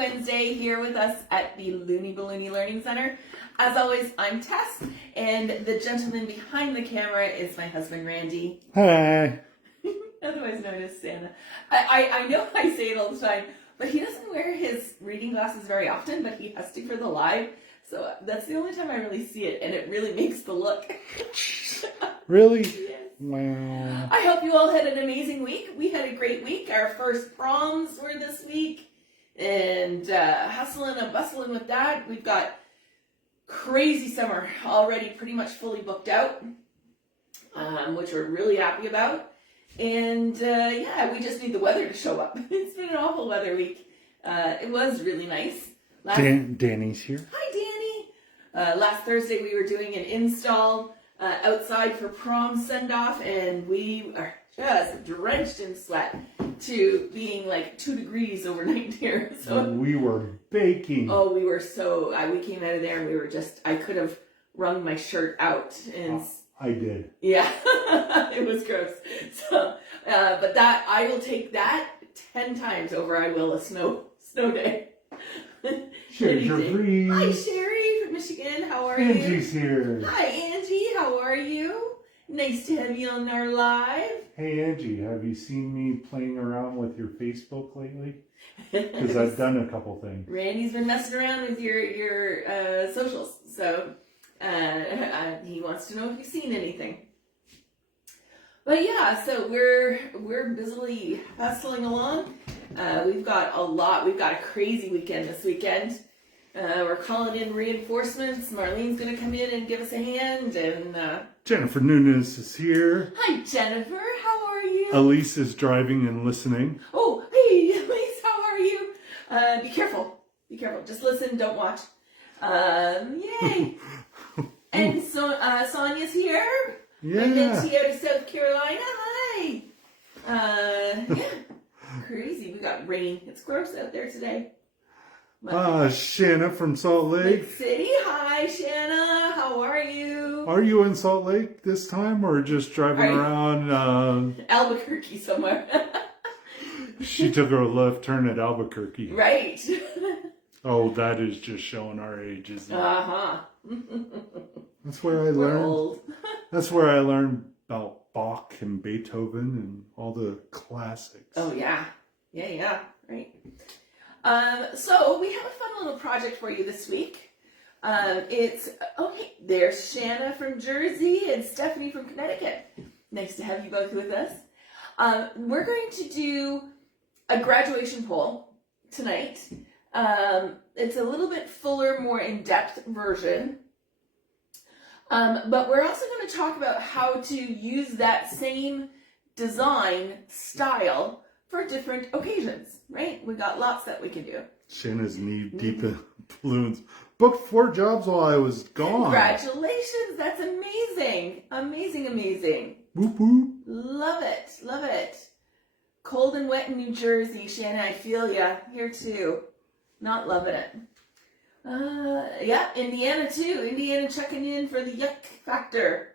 Wednesday here with us at the Looney Ballooney Learning Centre. As always, I'm Tess, and the gentleman behind the camera is my husband, Randy. Hi. Otherwise known as Santa. I know I say it all the time, but he doesn't wear his reading glasses very often, but he has to for the live. So that's the only time I really see it, and it really makes the look. Really? Yes. Wow. I hope you all had an amazing week. We had a great week. Our first proms were this week, and hustling and bustling with that. We've got crazy summer already, pretty much fully booked out, which we're really happy about. And yeah, we just need the weather to show up. It's been an awful weather week. It was really nice. Danny's here. Hi, Danny. Last Thursday we were doing an install outside for prom send-off, and we are just drenched in sweat to being like 2 degrees overnight here. So we were baking. Oh, we were so, we came out of there and we were just, I could have wrung my shirt out. And I did. Yeah, it was gross. So, but that, I will take that 10 times over I will a snow day. Sherry Jeffries. Hi, Sherry from Michigan. How are you? Angie's here. Hi, Angie. How are you? Nice to have you on our live. Hey, Angie, have you seen me playing around with your Facebook lately? Because I've done a couple things. Randy's been messing around with your socials, so he wants to know if you've seen anything. But yeah, so we're busily hustling along. We've got a lot. We've got a crazy weekend this weekend. We're calling in reinforcements. Marlene's going to come in and give us a hand. And Jennifer Nunes is here. hi, Jennifer. How are you? Elise is driving and listening. Oh, hey, Elise. How are you? Be careful. Be careful. Just listen. Don't watch. Yay. And so Sonia's here. Yeah. And then she out of South Carolina. Hi. Yeah. Crazy. We got rain. It's gross out there today. Shanna from Salt Lake. Lake City. Hi, Shanna. How are you? Are you in Salt Lake this time, or just driving around? Albuquerque somewhere. She took a left turn at Albuquerque. Right. Oh, that is just showing our age, isn't it? Uh-huh. That's where I We're learned. old. That's where I learned about Bach and Beethoven and all the classics. Oh, yeah. Yeah. Right. So we have a fun little project for you this week. There's Shanna from Jersey and Stephanie from Connecticut. Nice to have you both with us. We're going to do a graduation poll tonight. It's a little bit fuller, more in-depth version. But we're also going to talk about how to use that same design style for different occasions, right? We got lots that we can do. Shanna's knee deep in balloons. Booked 4 jobs while I was gone. Congratulations. That's amazing. Amazing. Whoop whoop. Love it. Cold and wet in New Jersey, Shanna. I feel ya. Here too. Not loving it. Yeah, Indiana too. Indiana checking in for the yuck factor.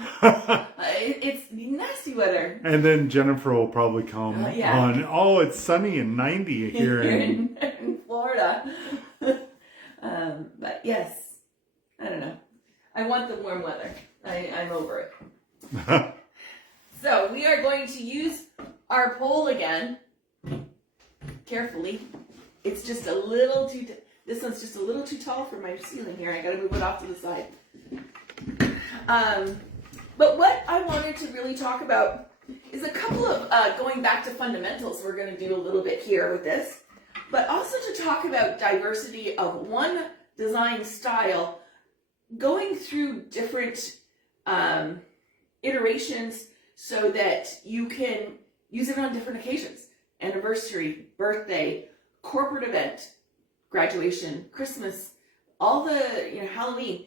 It's nasty weather. And then Jennifer will probably come on. Oh, it's sunny and 90 here in Florida. But yes, I don't know. I want the warm weather. I'm over it. So we are going to use our pole again. Carefully. It's just a little too... This one's just a little too tall for my ceiling here. I gotta move it off to the side. But what I wanted to really talk about is a couple of, going back to fundamentals, we're gonna do a little bit here with this, but also to talk about diversity of one design style, going through different iterations so that you can use it on different occasions. Anniversary, birthday, corporate event, graduation, Christmas, all the, Halloween.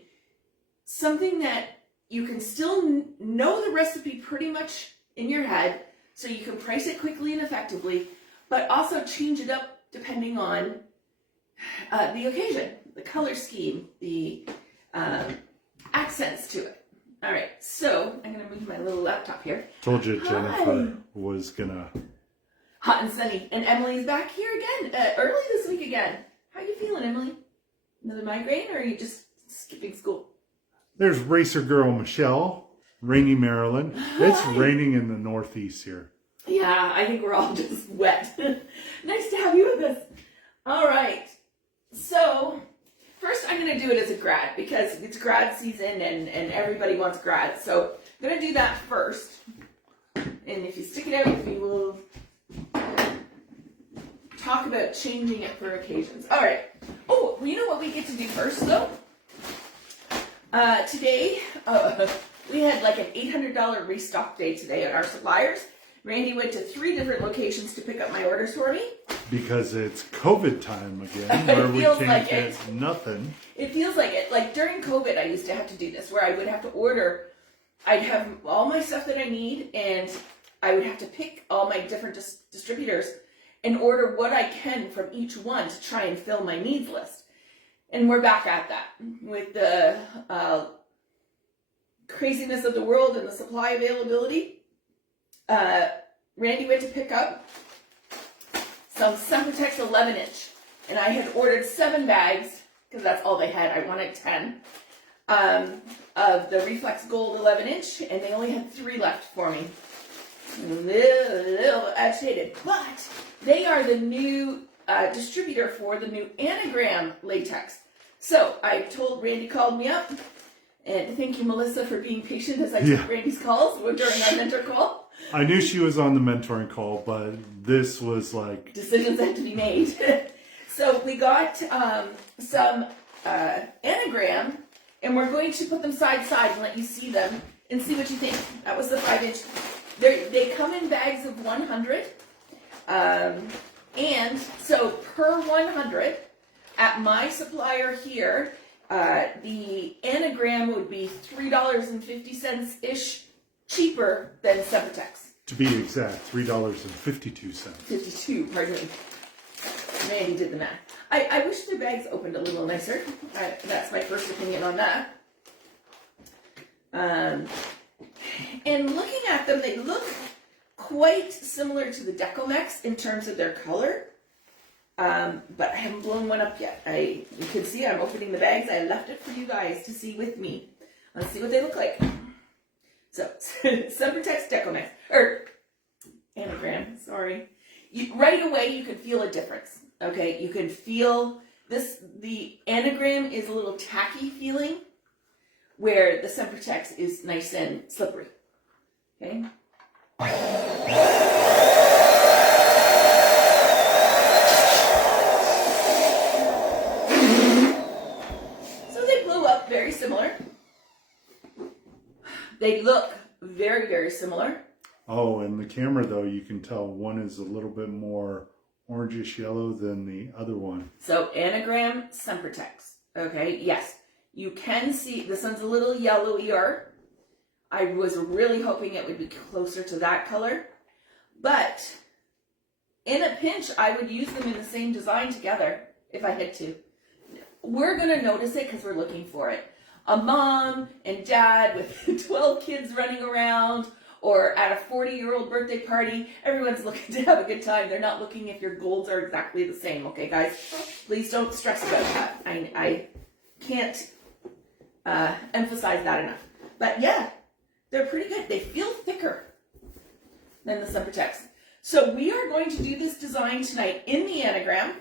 Something that you can still know the recipe pretty much in your head, so you can price it quickly and effectively, but also change it up depending on the occasion, the color scheme, the accents to it. All right, so I'm going to move my little laptop here. Told you Jennifer was going to hot and sunny. And Emily's back here again, early this week again. How you feeling, Emily? Another migraine, or are you just skipping school? There's racer girl Michelle, rainy Maryland. It's raining in the Northeast here. Yeah, I think we're all just wet. Nice to have you with us. All right. So, first I'm going to do it as a grad because it's grad season and everybody wants grad. So, I'm going to do that first. And if you stick it out with me, we'll talk about changing it for occasions. All right. Oh, well, you know what we get to do first, though? Today, we had like an $800 restock day today at our suppliers. Randy went to 3 different locations to pick up my orders for me. Because it's COVID time again, where we can't like get nothing. It feels like it. Like during COVID, I used to have to do this, where I would have to order. I'd have all my stuff that I need, and I would have to pick all my different distributors and order what I can from each one to try and fill my needs list. And we're back at that with the craziness of the world and the supply availability. Randy went to pick up some Sempertex 11-inch, and I had ordered 7 bags because that's all they had. I wanted 10 of the Reflex Gold 11-inch, and they only had 3 left for me. A little agitated, but they are the new distributor for the new Anagram latex. So I told Randy, called me up, and thank you, Melissa, for being patient as I took Randy's calls during our mentor call. I knew she was on the mentoring call, but this was like... Decisions had to be made. So we got some Anagram, and we're going to put them side to side and let you see them and see what you think. That was the 5-inch. They come in bags of 100. And so per 100, at my supplier here, the Anagram would be $3.50-ish cheaper than Sempertex. To be exact, $3.52. 52, pardon me. Randy did the math. I wish their bags opened a little nicer. That's my first opinion on that. And looking at them, they look quite similar to the Decomex in terms of their color. But I haven't blown one up yet. You can see I'm opening the bags. I left it for you guys to see with me. Let's see what they look like. So, Sempertex Decomex, or Anagram, sorry. Right away, you can feel a difference, okay? You can feel this, the Anagram is a little tacky feeling, where the Sempertex is nice and slippery, okay? So they blew up very similar. They look very, very similar. Oh, and the camera, though, you can tell one is a little bit more orangish yellow than the other one. So, Anagram, Sempertex. Okay, yes. You can see, this one's a little yellowier. I was really hoping it would be closer to that color. But, in a pinch, I would use them in the same design together, if I had to. We're going to notice it because we're looking for it. A mom and dad with 12 kids running around, or at a 40-year-old birthday party, everyone's looking to have a good time. They're not looking if your golds are exactly the same, okay, guys? Please don't stress about that. I can't emphasize that enough. But yeah, they're pretty good. They feel thicker than the Sempertex. So we are going to do this design tonight in the Anagram.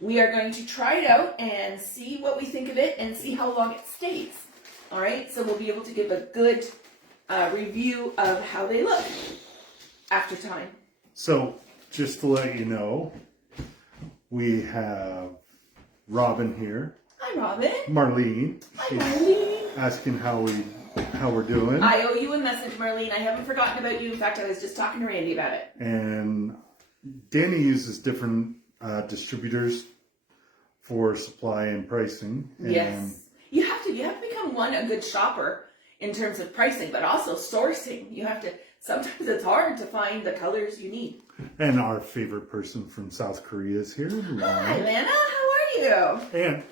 We are going to try it out and see what we think of it and see how long it stays. All right, so we'll be able to give a good review of how they look after time. So, just to let you know, we have Robin here. Hi, Robin. Marlene. Hi, Marlene. Asking how we're doing. I owe you a message, Marlene. I haven't forgotten about you. In fact, I was just talking to Randy about it. And Danny uses different distributors for supply and pricing. And yes. You have to become a good shopper in terms of pricing, but also sourcing. Sometimes it's hard to find the colors you need. And our favorite person from South Korea is here. Hi, Lana. How are you? And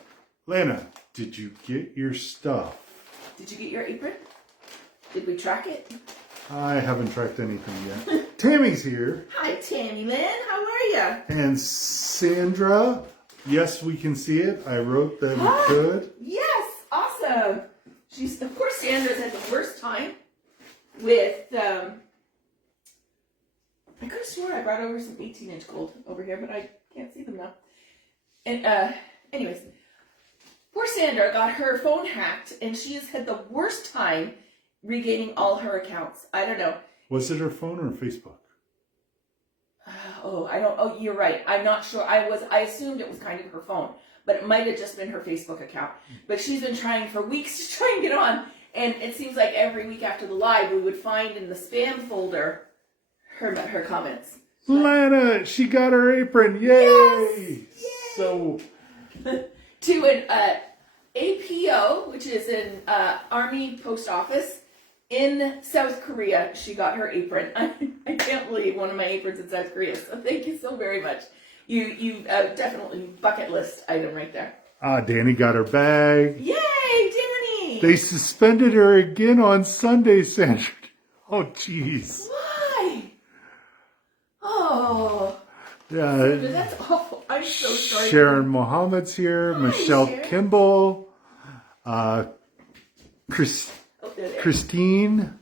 Lana, did you get your stuff? Did you get your apron? Did we track it? I haven't tracked anything yet. Tammy's here. Hi, Tammy Lynn. How are you? And Sandra. Yes, we can see it. I wrote that we could. Yes, awesome. Of course, Sandra's had the worst time with, I could have sworn I brought over some 18-inch gold over here, but I can't see them now. And, anyways, poor Sandra got her phone hacked, and she has had the worst time regaining all her accounts. I don't know. Was it her phone or Facebook? Oh, you're right. I'm not sure. I assumed it was kind of her phone, but it might have just been her Facebook account. But she's been trying for weeks to try and get on, and it seems like every week after the live, we would find in the spam folder her comments. Lana, she got her apron. Yay! Yes! Yay! So, to an APO, which is an Army post office in South Korea, she got her apron. I can't believe one of my aprons in South Korea. So thank you so very much. You definitely bucket list item right there. Danny got her bag. Yay, Danny! They suspended her again on Sunday, Sandra. Oh, jeez. Why? Oh. Yeah. That's awful. I'm so sorry. Sharon Mohammed's here. Hi, Michelle Sharon. Kimball. Christine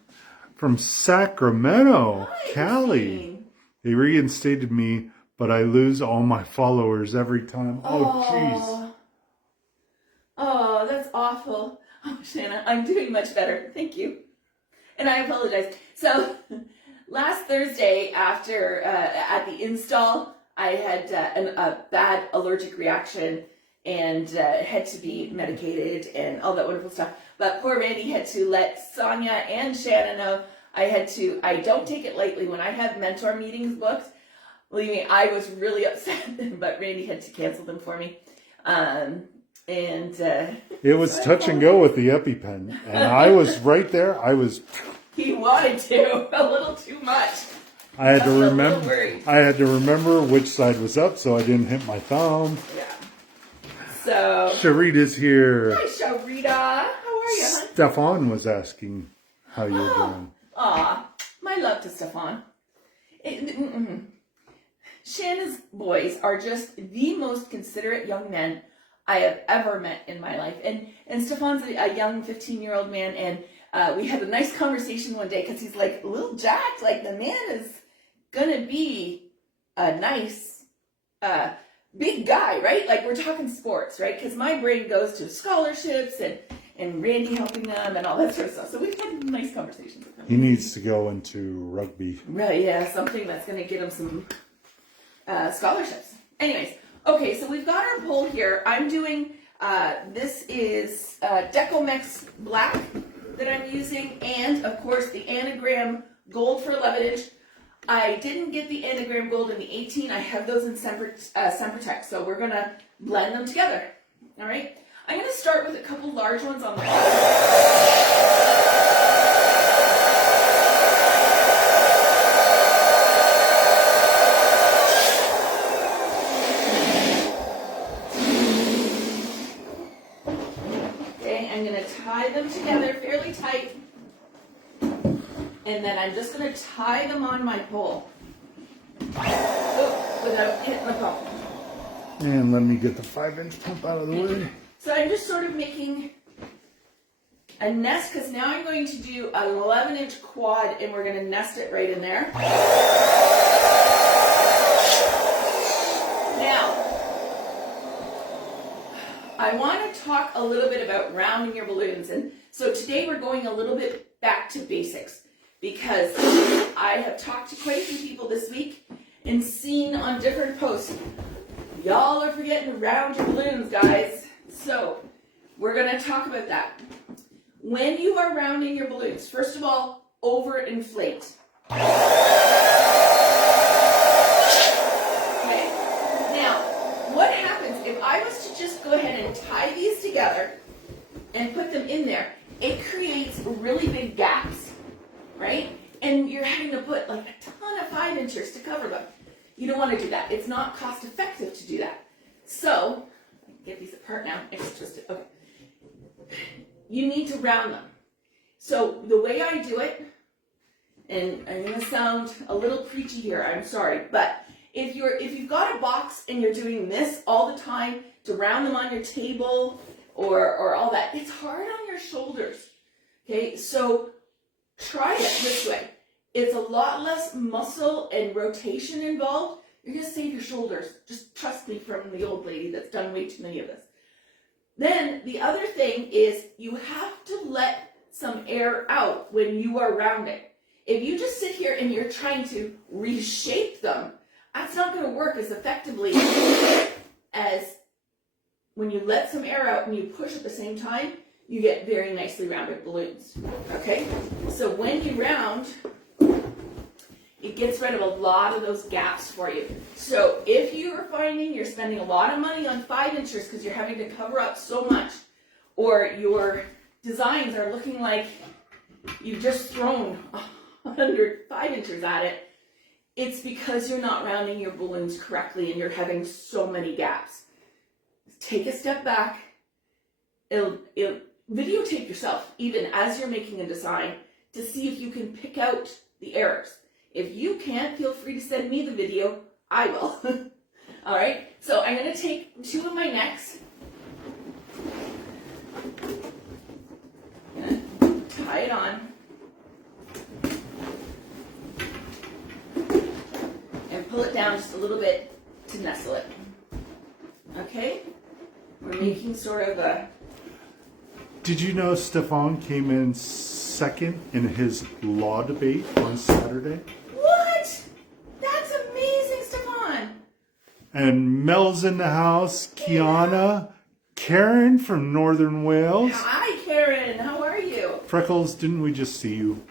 from Sacramento. Hi, Callie. Christine. They reinstated me, but I lose all my followers every time. Oh, jeez. Oh, that's awful. Oh, Shanna, I'm doing much better. Thank you. And I apologize. So, last Thursday, after at the install, I had a bad allergic reaction and had to be medicated and all that wonderful stuff. But poor Randy had to let Sonia and Shanna know. I don't take it lightly when I have mentor meetings booked. Believe me, I was really upset, but Randy had to cancel them for me. It was touch and go with the EpiPen, and I was right there. He wanted to a little too much. I had to a little remember. worried. I had to remember which side was up, so I didn't hit my thumb. Yeah. So. Sharita's here. Hi, Sharita. How are you, hon? Stefan was asking how you're doing. Aw, my love to Stefan. Shanna's boys are just the most considerate young men I have ever met in my life. And Stefan's a young 15-year-old man, and we had a nice conversation one day because he's like a little jacked. Like, the man is gonna be a nice, big guy, right? Like, we're talking sports, right? Because my brain goes to scholarships and Randy helping them and all that sort of stuff. So we've had nice conversations with him. He needs to go into rugby. Right, yeah, something that's going to get him some scholarships. Anyways, okay, so we've got our poll here. I'm doing, this is Decomex Black that I'm using, and, of course, the Anagram Gold for 11-inch. I didn't get the Anagram Gold in the 18. I have those in Semprotect, so we're going to blend them together. All right? I'm going to start with a couple large ones on the Okay, I'm going to tie them together fairly tight. And then I'm just going to tie them on my pole. Without hitting the pole. And let me get the 5-inch pump out of the way. So I'm just sort of making a nest, because now I'm going to do an 11-inch quad, and we're going to nest it right in there. Now, I want to talk a little bit about rounding your balloons. And so today we're going a little bit back to basics, because I have talked to quite a few people this week and seen on different posts, y'all are forgetting to round your balloons, guys. So we're going to talk about that. When you are rounding your balloons, first of all, overinflate. Okay. Now, what happens if I was to just go ahead and tie these together and put them in there? It creates really big gaps, right? And you're having to put like a ton of 5-inchers to cover them. You don't want to do that. It's not cost effective to do that. So, get these apart now. It's twisted. Okay. You need to round them. So the way I do it and I'm gonna sound a little preachy here, I'm sorry, but if you've got a box and you're doing this all the time to round them on your table or all that, it's hard on your shoulders. Okay, so try it this way. It's a lot less muscle and rotation involved. You're gonna save your shoulders. Just trust me from the old lady that's done way too many of this. Then the other thing is you have to let some air out when you are rounding. If you just sit here and you're trying to reshape them, that's not going to work as effectively as when you let some air out and you push at the same time, you get very nicely rounded balloons. Okay? So when you round, it gets rid of a lot of those gaps for you. So if you are finding you're spending a lot of money on 5 inches because you're having to cover up so much, or your designs are looking like you've just thrown 5 inches at it, it's because you're not rounding your balloons correctly and you're having so many gaps. Take a step back. Videotape yourself even as you're making a design to see if you can pick out the errors. If you can't, feel free to send me the video. I will. All right. So I'm going to take 2 of my necks. I'm going to tie it on. And pull it down just a little bit to nestle it. Okay? We're making sort of a... Did you know Stefan came in second in his law debate on Saturday? What? That's amazing, Stefan. And Mel's in the house, Kiana, Karen from Northern Wales. Hi, Karen. How are you? Freckles, didn't we just see you?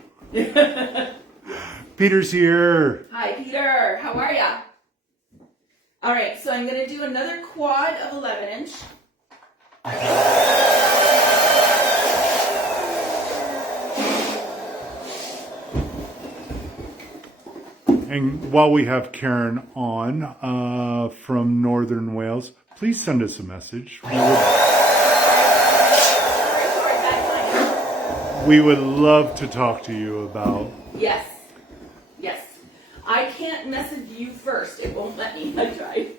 Peter's here. Hi, Peter. How are ya? All right, so I'm going to do another quad of 11-inch. And while we have Karen on from Northern Wales, please send us a message. We would love to talk to you about... Yes. Yes. I can't message you first. It won't let me. I tried.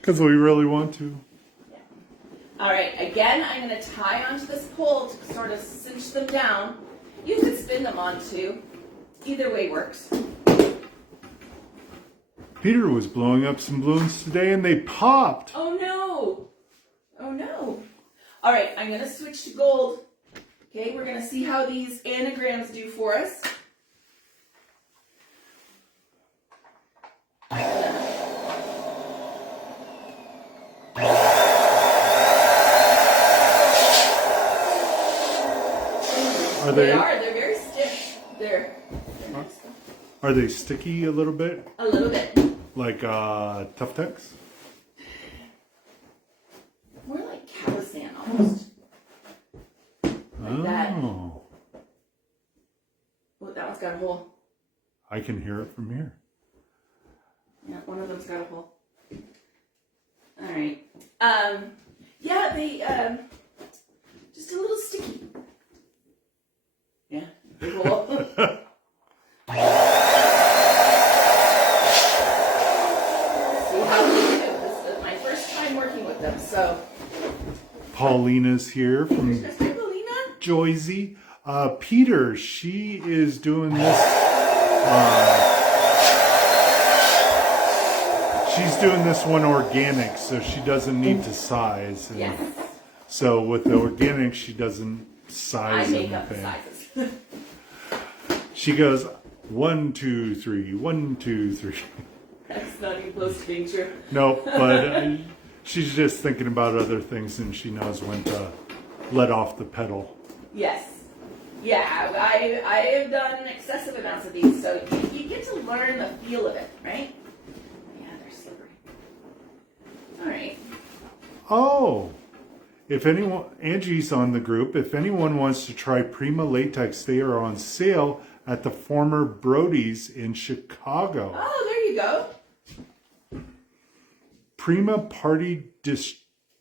Because we really want to. Yeah. All right. Again, I'm going to tie onto this pole to sort of cinch them down. You could spin them on too. Either way works. Peter was blowing up some balloons today and they popped. Oh no. Oh no. All right. I'm going to switch to gold. Okay. We're going to see how these anagrams do for us. They're very stiff. Are they sticky a little bit? A little bit. Like Tough Tex? More like Calisan almost. Like that. Oh. Oh, that one's got a hole. I can hear it from here. Yeah, one of them's got a hole. All right. Yeah, they just a little sticky. Yeah, big hole. See how they do. This is my first time working with them, so. Paulina's here from Hi, Paulina. Joyzy. Peter, she is doing this. She's doing this one organic, so she doesn't need to size. And Yes. so with the organic, she doesn't size I make up the anything. sizes. She goes 1, 2, 3, 1, 2, 3. That's not even close to being true. No, but she's just thinking about other things, and she knows when to let off the pedal. Yes. Yeah, I have done excessive amounts of these, so you get to learn the feel of it, right? Yeah, they're slippery. All right. Oh, if anyone, Angie's on the group. If anyone wants to try Prima Latex, they are on sale at the former Brody's in Chicago. Oh, there you go. Prima Party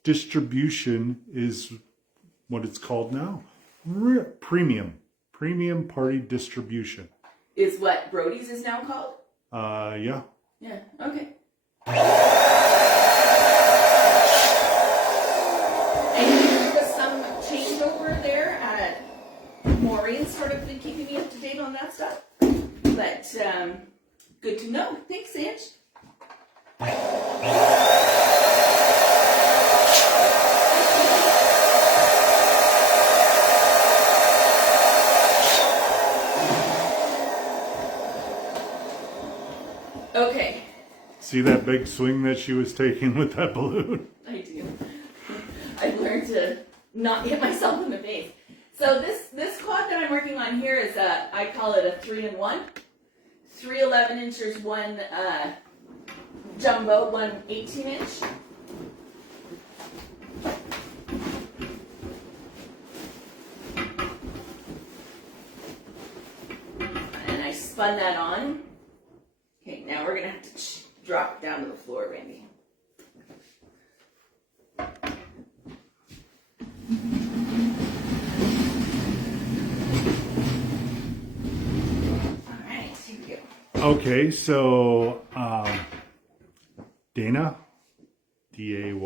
Distribution is what it's called now. Premium Premium Party Distribution. Is what Brody's is now called? Yeah. Yeah, okay. And there's some changeover there. Maureen's sort of been keeping me up to date on that stuff. But good to know. Thanks, Ange. Okay. See that big swing that she was taking with that balloon? I do. I've learned to not hit myself in the face. So this quad that I'm working on here is I call it a 3-in-1. 3 11-inchers, one jumbo, one 18-inch. And I spun that on. Okay, now we're gonna have to drop it down to the floor, Randy. Okay, so Dana, Dayna,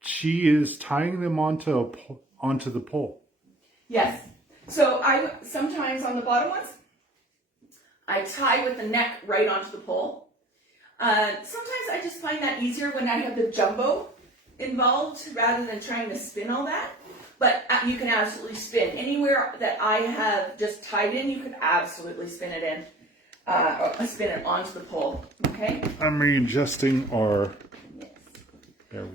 she is tying them onto the pole. Yes. So I sometimes on the bottom ones, I tie with the neck right onto the pole. Sometimes I just find that easier when I have the jumbo involved rather than trying to spin all that. But you can absolutely spin. Anywhere that I have just tied in, you can absolutely spin it in. Or spin it onto the pole. Okay? I'm readjusting our... Yes.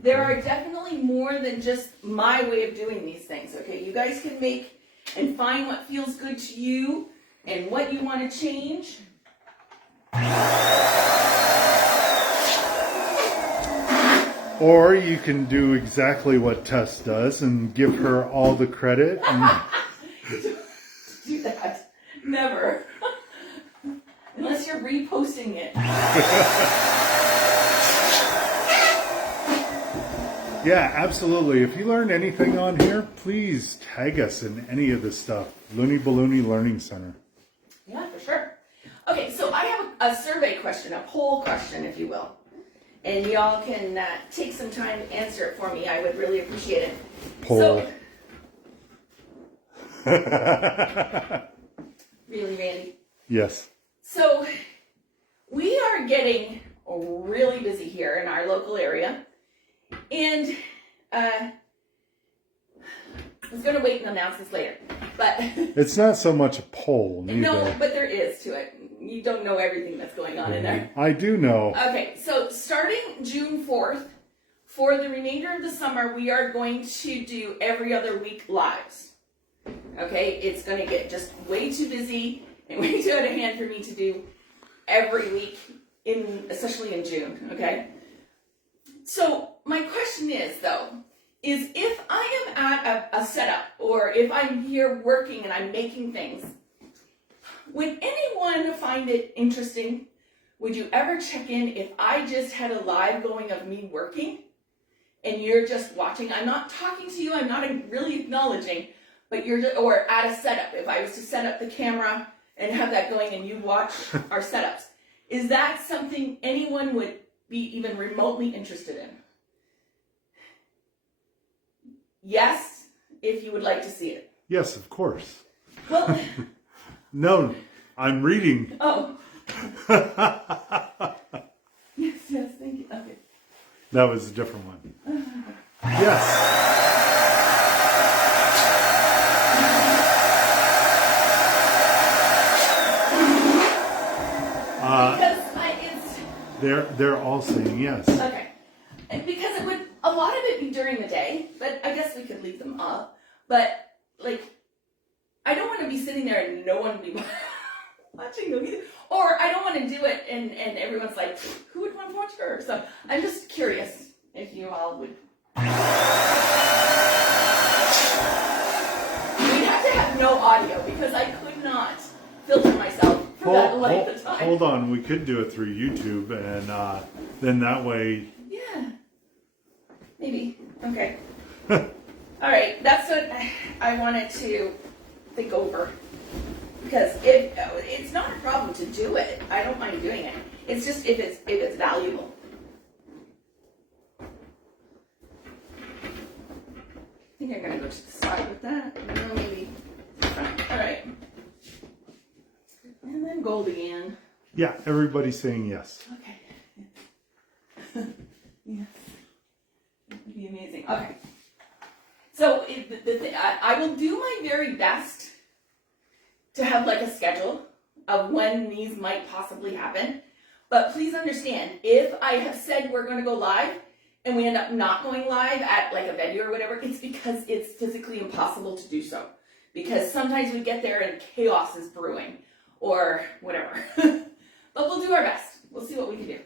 There are definitely more than just my way of doing these things. Okay? You guys can make and find what feels good to you and what you want to change. Or you can do exactly what Tess does and give her all the credit. And... do that. Never. Unless you're reposting it. Yeah, absolutely. If you learned anything on here, please tag us in any of this stuff. Looney Ballooney Learning Centre. Yeah, for sure. Okay, so I have a survey question, a poll question, if you will. And y'all can take some time to answer it for me. I would really appreciate it. Poll. So, really, Randy? Yes. So, we are getting really busy here in our local area. And I was going to wait and announce this later. But it's not so much a poll. Neither. No, but there is to it. You don't know everything that's going on in there. I do know. Okay, so starting June 4th, for the remainder of the summer, we are going to do every other week lives. Okay, it's going to get just way too busy and way too out of hand for me to do every week, especially in June, okay? So my question is, though, is if I am at a setup or if I'm here working and I'm making things, would anyone find it interesting? Would you ever check in if I just had a live going of me working and you're just watching? I'm not talking to you. I'm not really acknowledging, but you're just, or at a setup. If I was to set up the camera and have that going and you watch our setups, is that something anyone would be even remotely interested in? Yes, if you would like to see it. Yes, of course. Well, no, I'm reading. Oh. Yes, thank you. Okay. That was a different one. Yes. Because they're all saying yes. Okay. And because it would, a lot of it be during the day, but I guess we could leave them up. But, like, I don't want to be sitting there and no one would be watching them either. Or I don't want to do it and everyone's like, who would want to watch her? So I'm just curious if you all would. We'd have to have no audio because I could not filter myself for that length of time. Hold on, we could do it through YouTube and then that way... Yeah. Maybe. Okay. All right, that's what I wanted to think over. Because it's not a problem to do it. I don't mind doing it. It's just if it's valuable. I think I'm gonna go to the side with that. No, maybe front. All right. And then gold again. Yeah, everybody's saying yes. Okay. Yes. That would be amazing. Okay. So I will do my very best to have like a schedule of when these might possibly happen. But please understand, if I have said we're going to go live and we end up not going live at like a venue or whatever, it's because it's physically impossible to do so. Because sometimes we get there and chaos is brewing or whatever. But we'll do our best. We'll see what we can do.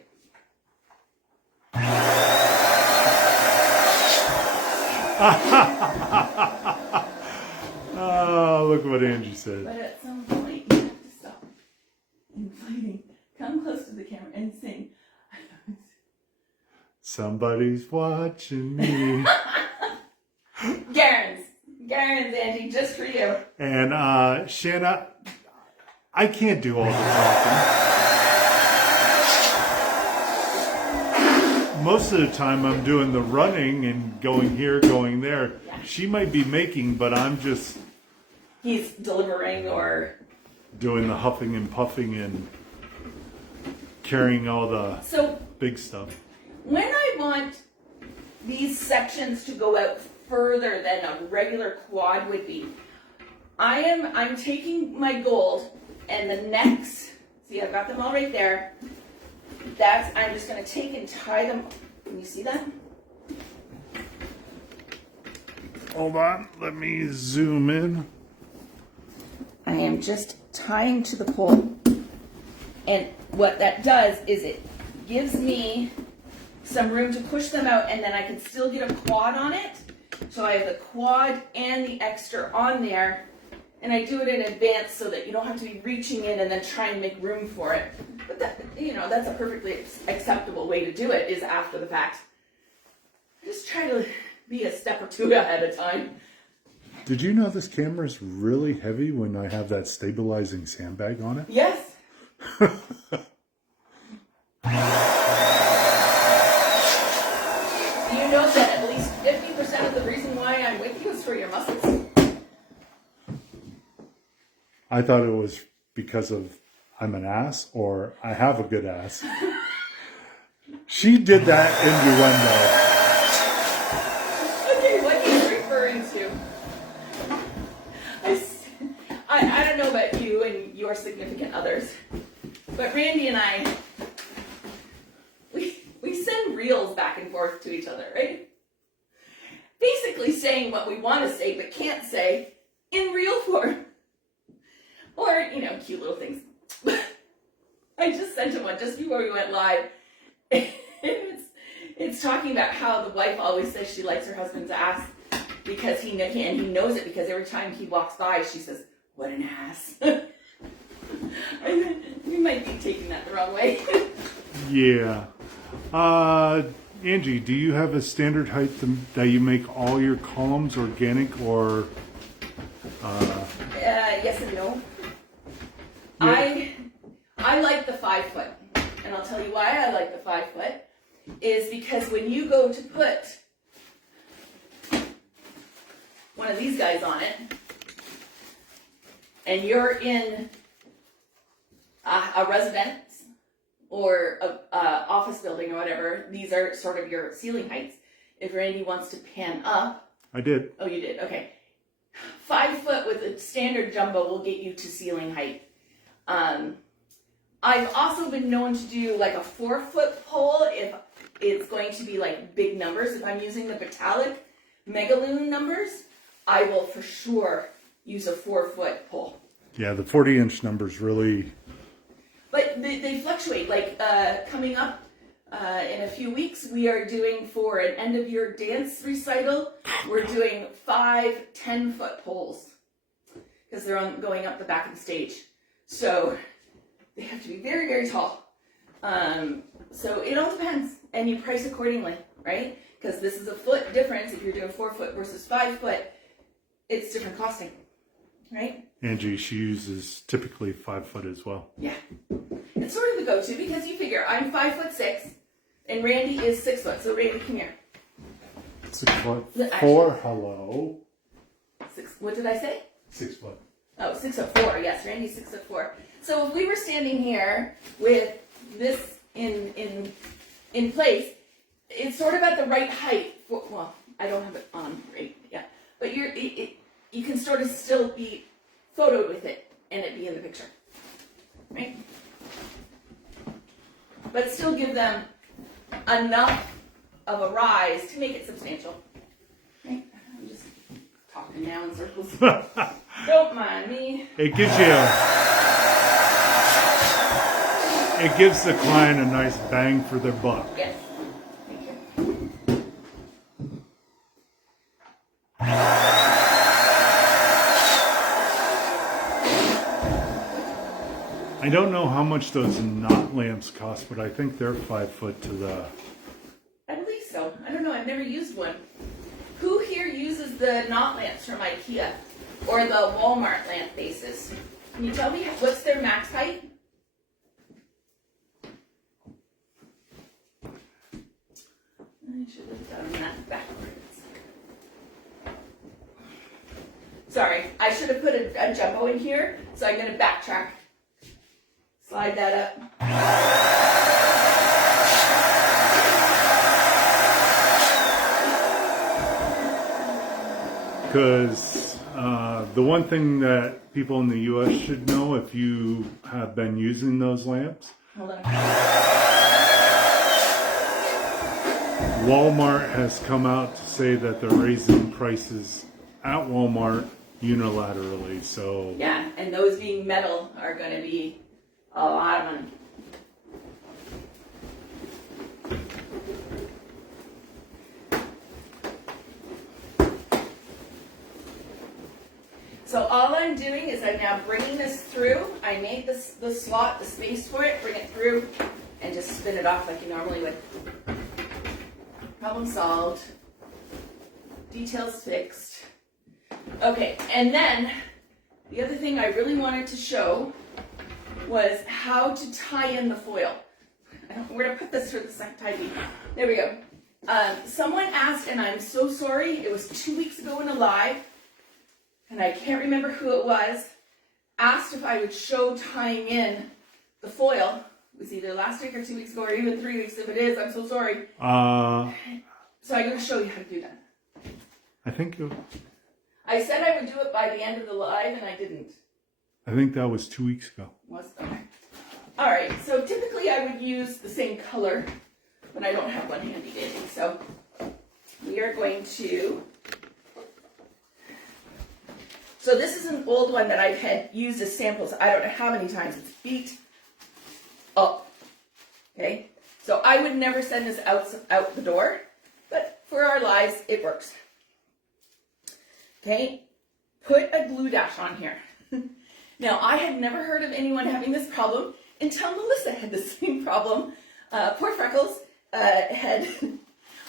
Oh, look what Angie said. But at some point, you have to stop inflating. Come close to the camera and sing. Somebody's watching me. Garland's, Angie, just for you. And Shanna, I can't do all the talking. Most of the time I'm doing the running and going here, going there. Yeah. She might be making, but I'm just... He's delivering or... doing the huffing and puffing and carrying all the big stuff. When I want these sections to go out further than a regular quad would be, I'm taking my gold and the necks, see I've got them all right there. I'm just going to take and tie them. Can you see that? Hold on, let me zoom in. I am just tying to the pole. And what that does is it gives me some room to push them out, and then I can still get a quad on it. So I have the quad and the extra on there, and I do it in advance so that you don't have to be reaching in and then try and make room for it. But that, that's a perfectly acceptable way to do it, is after the fact. I just try to be a step or two ahead of time. Did you know this camera is really heavy when I have that stabilizing sandbag on it? Yes. Do you know that at least 50% of the reason why I'm with you is for your muscles? I thought it was because of I'm an ass or I have a good ass. She did that innuendo. Okay, what he's referring to. I don't know about you and your significant others, but Randy and I, we send reels back and forth to each other, right? Basically saying what we want to say but can't say in reel form. Or, cute little things. I just sent him one just before we went live. It's talking about how the wife always says she likes her husband's ass because he knows it because every time he walks by, she says, "What an ass." We might be taking that the wrong way. Yeah. Angie, do you have a standard height that you make all your columns organic or... Yes and no. Yeah. I like the 5 foot, and I'll tell you why I like the 5 foot, is because when you go to put one of these guys on it, and you're in a residence or a office building or whatever, these are sort of your ceiling heights. If Randy wants to pan up. I did. Oh, you did? Okay. 5 foot with a standard jumbo will get you to ceiling height. I've also been known to do like a 4 foot pole if it's going to be like big numbers. If I'm using the metallic Megaloon numbers, I will for sure use a 4 foot pole. Yeah, the 40-inch numbers really... But they fluctuate. Like coming up in a few weeks, we are doing for an end of year dance recital, we're doing 5 10-foot poles because they're going up the back of the stage. So they have to be very, very tall. So it all depends, and you price accordingly. right? Because this is a foot difference. If you're doing 4 foot versus 5 foot, it's different costing, right? Angie, she uses typically 5 foot as well. Yeah. It's sort of the go-to because you figure I'm 5'6" and Randy is 6 foot. So Randy, come here. 6'4". Actually, Hello. what did I say? 6 foot. Oh, 6'4". Yes, Randy's 6'4". So if we were standing here with this in place, it's sort of at the right height. Well, I don't have it on right yet, but you can sort of still be photoed with it and it be in the picture, right? But still give them enough of a rise to make it substantial, right? I'm just talking now in circles. Don't mind me. It gives the client a nice bang for their buck. Yes. Thank you. I don't know how much those knot lamps cost, but I think they're 5 foot to the... I believe so. I don't know. I've never used one. Who here uses the knot lamps from IKEA or the Walmart lamp bases? Can you tell me what's their max height? I should have done that backwards. Sorry, I should have put a jumbo in here, so I'm going to backtrack. Slide that up. Because the one thing that people in the U.S. should know, if you have been using those lamps, Hold on. Walmart has come out to say that they're raising prices at Walmart unilaterally. So Yeah, and those being metal are going to be a lot of money. So all I'm doing is I'm now bringing this through. I made the slot, the space for it, bring it through, and just spin it off like you normally would. Problem solved. Details fixed. Okay, and then the other thing I really wanted to show was how to tie in the foil. I don't know where to put this for the second time. There we go. Someone asked, and I'm so sorry, it was 2 weeks ago in a live, and I can't remember who it was, asked if I would show tying in the foil. It was either last week or 2 weeks ago or even 3 weeks. If it is, I'm so sorry. So I'm going to show you how to do that. I think I said I would do it by the end of the live, and I didn't. I think that was 2 weeks ago. Was okay. All right. So typically I would use the same color, but I don't have one handy dandy. So we are going to. So this is an old one that I've had used as samples. I don't know how many times. It's beat up. Okay. So I would never send this out the door, but for our lives, it works. Okay. Put a glue dash on here. Now, I had never heard of anyone having this problem until Melissa had the same problem. Poor Freckles had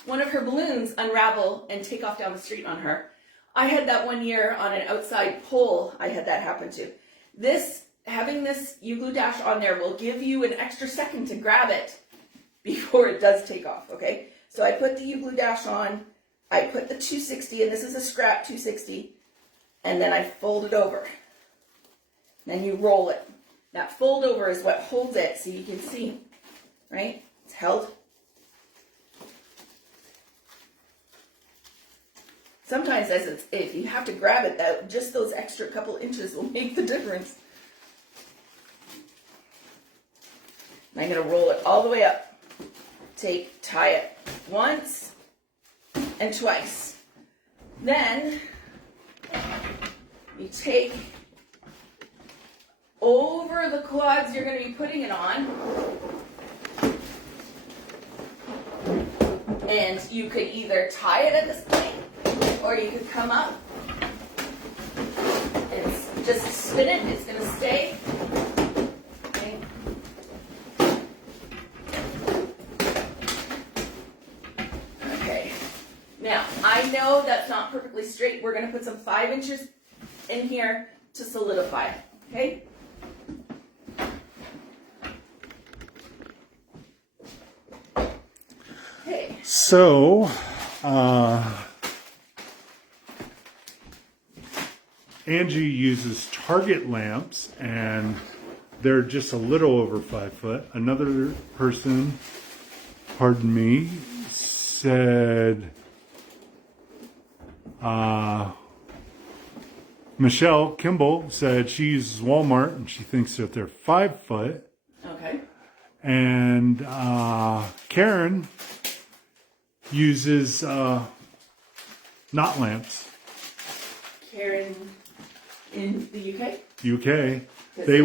one of her balloons unravel and take off down the street on her. I had that one year on an outside pole. I had that happen to. Having this U-glue dash on there will give you an extra second to grab it before it does take off, okay? So I put the U-glue dash on. I put the 260, and this is a scrap 260, and then I fold it over. Then you roll it. That fold over is what holds it, so you can see, right? It's held. Sometimes if you have to grab it, just those extra couple inches will make the difference. And I'm going to roll it all the way up. Tie it once and twice. Then you take over the quads you're going to be putting it on, and you could either tie it at this point, or you could come up and just spin it. It's going to stay. Okay. Now, I know that's not perfectly straight. We're going to put some 5 inches in here to solidify it, okay? Okay. So, Angie uses Target lamps, and they're just a little over 5 foot. Another person, pardon me, said, Michelle Kimball said she uses Walmart and she thinks that they're 5 foot. Okay. And Karen uses knot lamps. Karen in the UK? UK. They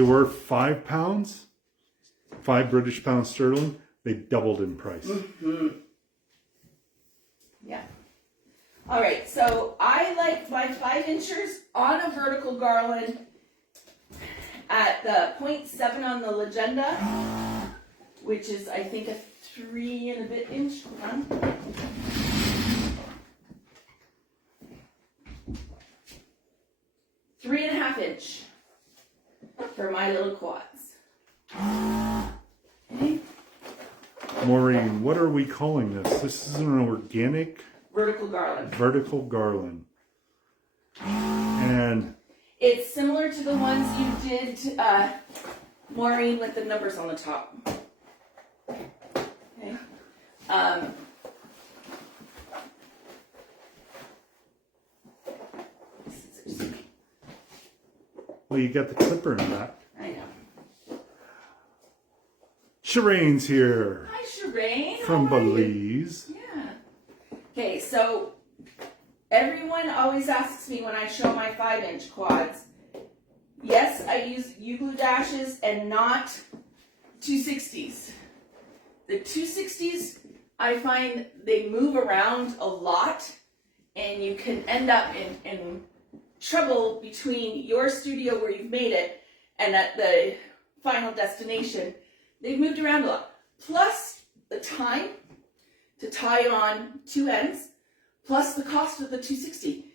were £5, 5 British pounds sterling. They doubled in price. Mm-hmm. Yeah. All right, so I like my 5 inchers on a vertical garland at the 0.7 on the legenda, which is, I think, a 3 and a bit inch. Hold on. Three and a half inch for my little quads. Okay. Maureen, what are we calling this? This is an organic Vertical garland. vertical garland. And It's similar to the ones you did, Maureen, with the numbers on the top. Okay. Scissors. well, you got the clipper in that. I know. Shireen's here Hi, Shireen. from How are you? Belize. Yeah. Okay, so everyone always asks me when I show my 5 inch quads. Yes, I use U-glue dashes and not 260s. The 260s, I find they move around a lot, and you can end up in trouble between your studio where you've made it and at the final destination. They've moved around a lot. Plus the time to tie on 2 ends, plus the cost of the 260.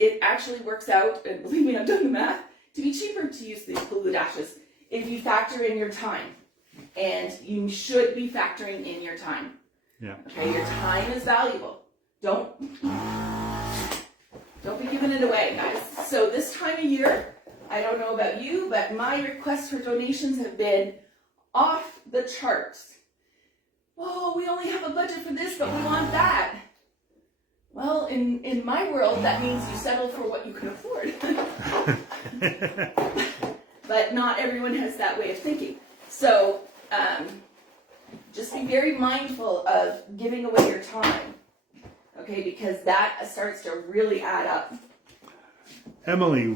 It actually works out, and believe me, I've done the math, to be cheaper to use these glue dashes if you factor in your time. And you should be factoring in your time. Yeah. Okay, your time is valuable. Don't be giving it away, guys. So this time of year, I don't know about you, but my requests for donations have been off the charts. Oh, we only have a budget for this, but we want that. Well, in my world, that means you settle for what you can afford. But not everyone has that way of thinking. So just be very mindful of giving away your time, okay, because that starts to really add up. Emily,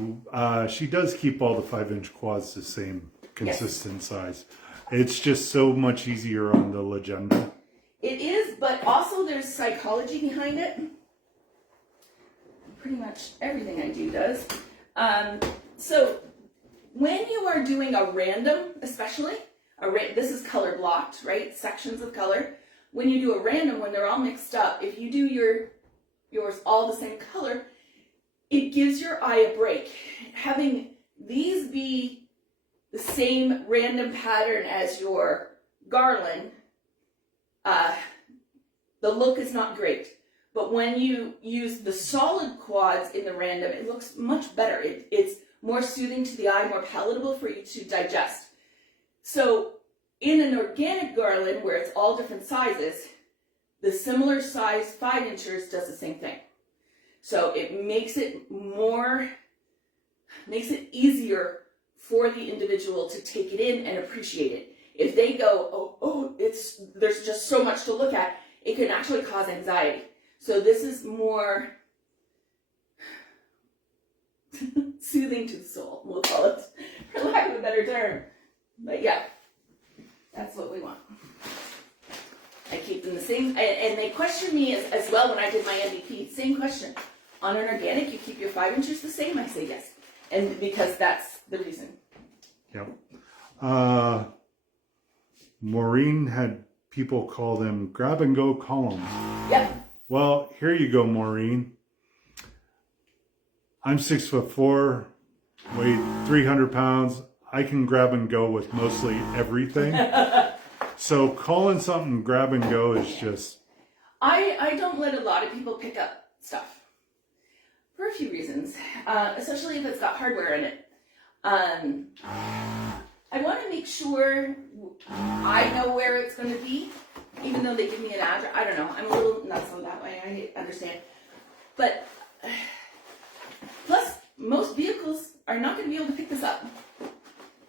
she does keep all the 5 inch quads the same consistent size. It's just so much easier on the legenda. It is, but also there's psychology behind it. Pretty much everything I do does. So when you are doing a random, especially, this is color blocked, right? Sections of color. When you do a random, when they're all mixed up, if you do yours all the same color, it gives your eye a break. Having these be the same random pattern as your garland, the look is not great. But when you use the solid quads in the random, it looks much better. It's more soothing to the eye, more palatable for you to digest. So in an organic garland where it's all different sizes, the similar size 5 inchers does the same thing. So it makes it easier for the individual to take it in and appreciate it. If they go, there's just so much to look at, it can actually cause anxiety. So this is more soothing to the soul, we'll call it, for lack of a better term. But yeah, that's what we want. I keep them the same, and they question me as well when I did my MVP, same question. On an organic, you keep your 5 inches the same? I say yes. And because that's the reason. Yep. Maureen had people call them grab and go columns. Yep. Well, here you go, Maureen. I'm 6'4", weigh 300 pounds. I can grab and go with mostly everything. So calling something grab and go is just... I don't let a lot of people pick up stuff for a few reasons, especially if it's got hardware in it. I want to make sure I know where it's going to be, even though they give me an address. I don't know. I'm a little nuts on that way. I understand. But plus, most vehicles are not going to be able to pick this up.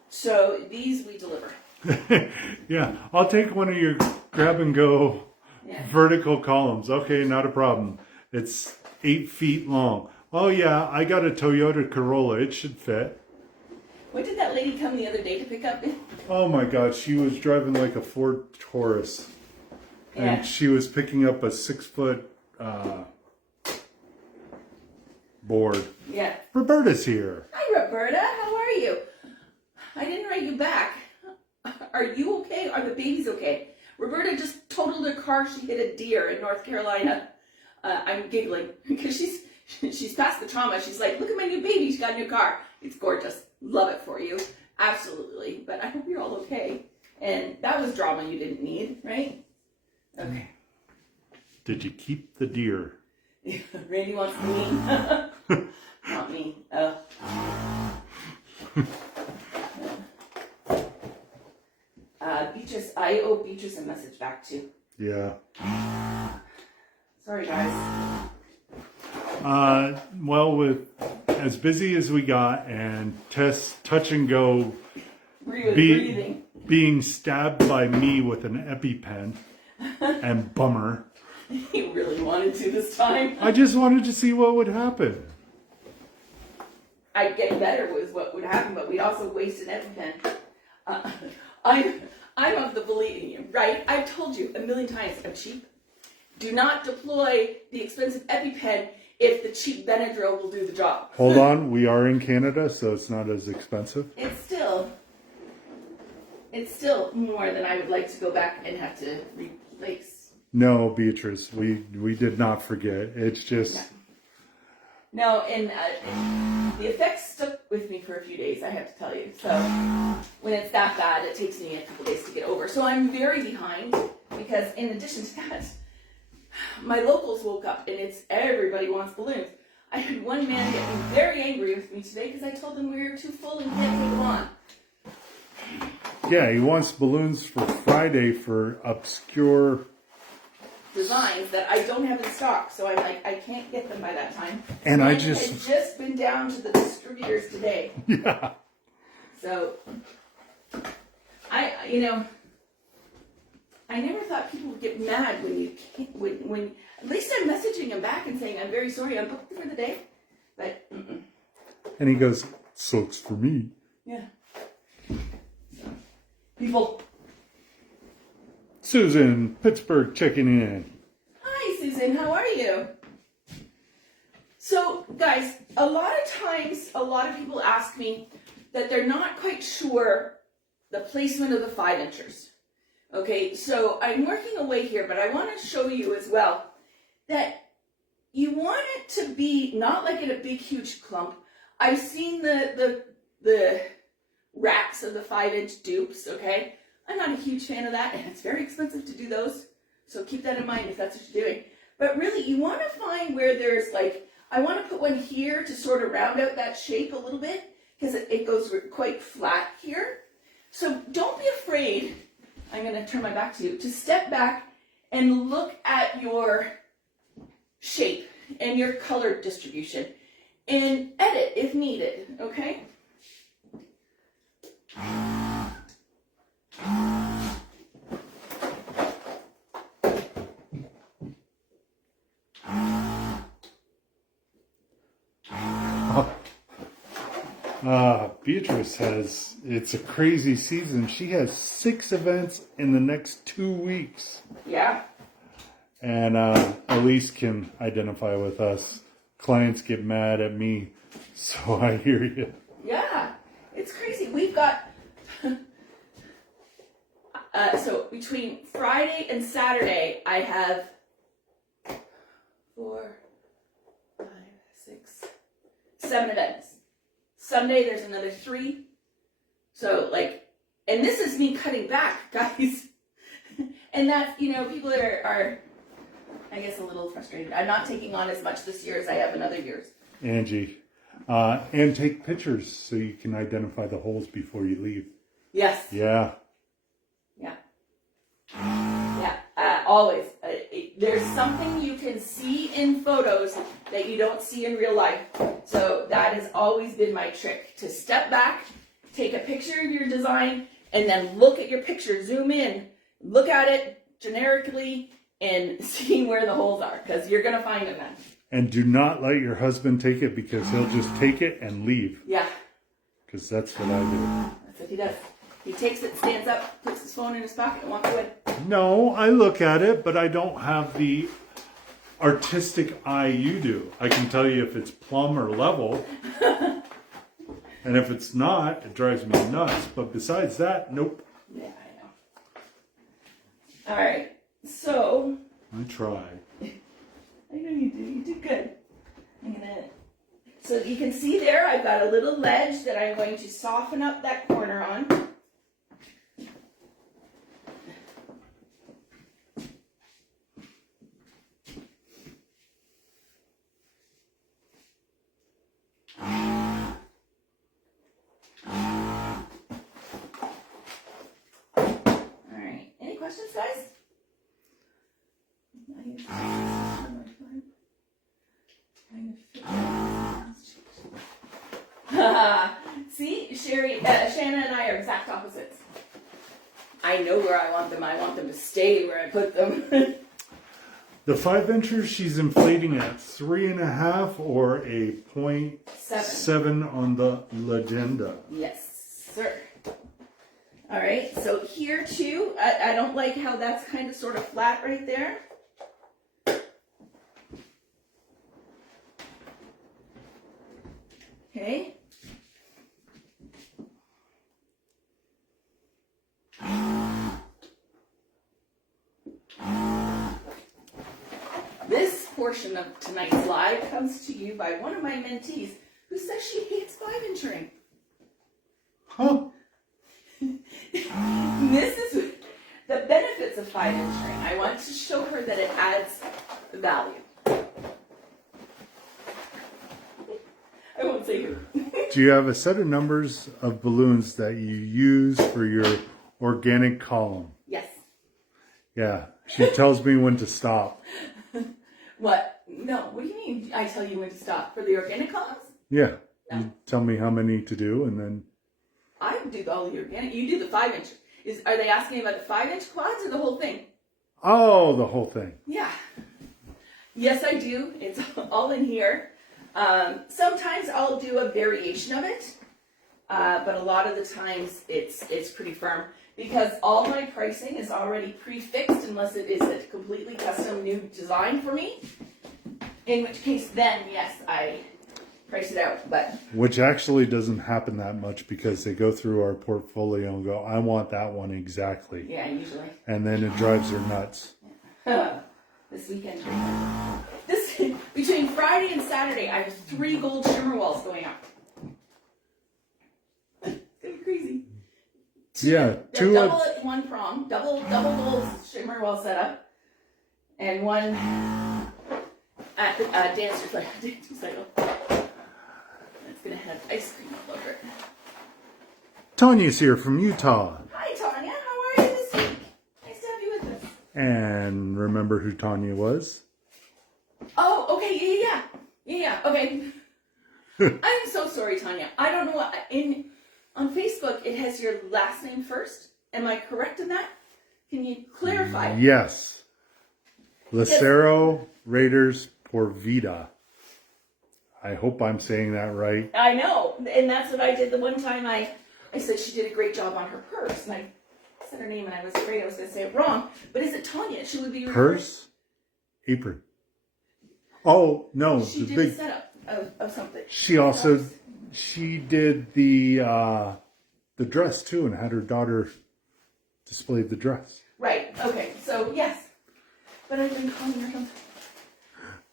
So these we deliver. Yeah, I'll take one of your grab and go vertical columns. Okay, not a problem. It's 8 feet long. Oh yeah, I got a Toyota Corolla. It should fit. What did that lady come the other day to pick up? Oh my God, she was driving like a Ford Taurus. And she was picking up a 6-foot board. Yeah. Roberta's here. Hi, Roberta. How are you? I didn't write you back. Are you okay? Are the babies okay? Roberta just totaled her car. She hit a deer in North Carolina. I'm giggling because she's past the trauma. She's like, look at my new baby. She's got a new car. It's gorgeous. Love it for you. Absolutely. But I hope you're all okay. And that was drama you didn't need, right? Okay. Did you keep the deer? Randy wants me. Not me. Beatrice, I owe Beatrice a message back too. Yeah. Sorry, guys. Well, with as busy as we got and Tess touch and go Breathing. being stabbed by me with an EpiPen and bummer. You really wanted to this time. I just wanted to see what would happen. I'd get better was what would happen, but we also wasted EpiPen. I'm of the belief, right? I've told you a million times, I'm cheap. Do not deploy the expensive EpiPen if the cheap Benadryl will do the job. Hold on, we are in Canada, so it's not as expensive. It's still more than I would like to go back and have to replace. No, Beatrice, we did not forget. It's just... Yeah. No, and the effects stuck with me for a few days, I have to tell you. So when it's that bad, it takes me a couple days to get over. So I'm very behind because in addition to that, my locals woke up and it's everybody wants balloons. I had one man get me very angry with me today because I told him we were too full and can't take them on. Yeah, he wants balloons for Friday for obscure designs that I don't have in stock, so I'm like, I can't get them by that time. And I had just been down to the distributors today. Yeah. So I never thought people would get mad when you can't, when at least I'm messaging them back and saying I'm very sorry, I'm booked for the day, but And he goes, sucks for me. yeah. So, people. Susan, Pittsburgh checking in. Hi, Susan. How are you? So, guys, a lot of times, a lot of people ask me that they're not quite sure the placement of the 5-inchers. Okay, so I'm working away here, but I want to show you as well that you want it to be not like in a big, huge clump. I've seen the racks of the 5-inch dupes, okay? I'm not a huge fan of that, and it's very expensive to do those. So keep that in mind if that's what you're doing. But really, you want to find where there's like, I want to put one here to sort of round out that shape a little bit, because it goes quite flat here. So don't be afraid, I'm going to turn my back to you, to step back and look at your shape and your color distribution and edit if needed, okay? Beatrice says it's a crazy season. She has 6 events in the next 2 weeks. Yeah. And Elise can identify with us. Clients get mad at me, so I hear you. Yeah, it's crazy. We've got, So between Friday and Saturday, I have 4, 5, 6, 7 events. Sunday, there's another 3. So, like, and this is me cutting back, guys. And that's, people are, I guess, a little frustrated. I'm not taking on as much this year as I have in other years. Angie. And take pictures so you can identify the holes before you leave. Yes. Yeah. Yeah. Yeah. Always. There's something you can see in photos that you don't see in real life. So that has always been my trick, to step back, take a picture of your design, and then look at your picture, zoom in, look at it generically, and see where the holes are, because you're going to find them then. And do not let your husband take it, because he'll just take it and leave. Yeah. Because that's what I do. That's what he does. He takes it, stands up, puts his phone in his pocket, and walks away. No, I look at it, but I don't have the artistic eye you do. I can tell you if it's plumb or level. And if it's not, it drives me nuts. But besides that, nope. Yeah, I know. All right. So. I try. I know you do. You did good. So you can see there, I've got a little ledge that I'm going to soften up that corner on. Questions, guys? See, Shanna and I are exact opposites. I know where I want them. I want them to stay where I put them. The 5-incher, she's inflating at 3.5 or a 0.7 on the legenda. Yes, sir. All right, so here too, I don't like how that's kind of sort of flat right there. Okay. This portion of tonight's live comes to you by one of my mentees who says she hates 5-inchering. Huh? This is the benefits of 5-inchering. I want to show her that it adds value. I won't say who. Do you have a set of numbers of balloons that you use for your organic column? Yes. Yeah. She tells me when to stop. What? No. What do you mean I tell you when to stop? For the organic columns? Yeah. No. You tell me how many to do, and then... I do all the organic. You do the 5-inch. Are they asking about the 5-inch quads or the whole thing? Oh, the whole thing. Yeah. Yes, I do. It's all in here. Sometimes I'll do a variation of it, but a lot of the times it's pretty firm, because all my pricing is already prefixed unless it is a completely custom new design for me. In which case, then yes, I price it out. But which actually doesn't happen that much, because they go through our portfolio and go, I want that one exactly. Yeah, usually. And then it drives her nuts. This weekend. Between Friday and Saturday, I have 3 gold shimmer walls going up. It's gonna be crazy. Two double at one prom, double gold shimmer wall setup, and one at the dance recital. It's gonna have ice cream all over it. Tanya's here from Utah. Hi, Tanya. How are you this week? Nice to have you with us. And remember who Tanya was? Oh, okay. Yeah. Okay. I'm so sorry, Tanya. I don't know what on Facebook it has your last name first. Am I correct in that? Can you clarify? Yes. Lucero Raiders por Vida. I hope I'm saying that right. I know, and that's what I did the one time. I said she did a great job on her purse, and I said her name, and I was afraid I was going to say it wrong. But is it Tanya? She would be purse, apron. Oh no, she did a setup of something. She did the dress too, and had her daughter displayed the dress. Right. Okay. So yes, but I've been calling her something.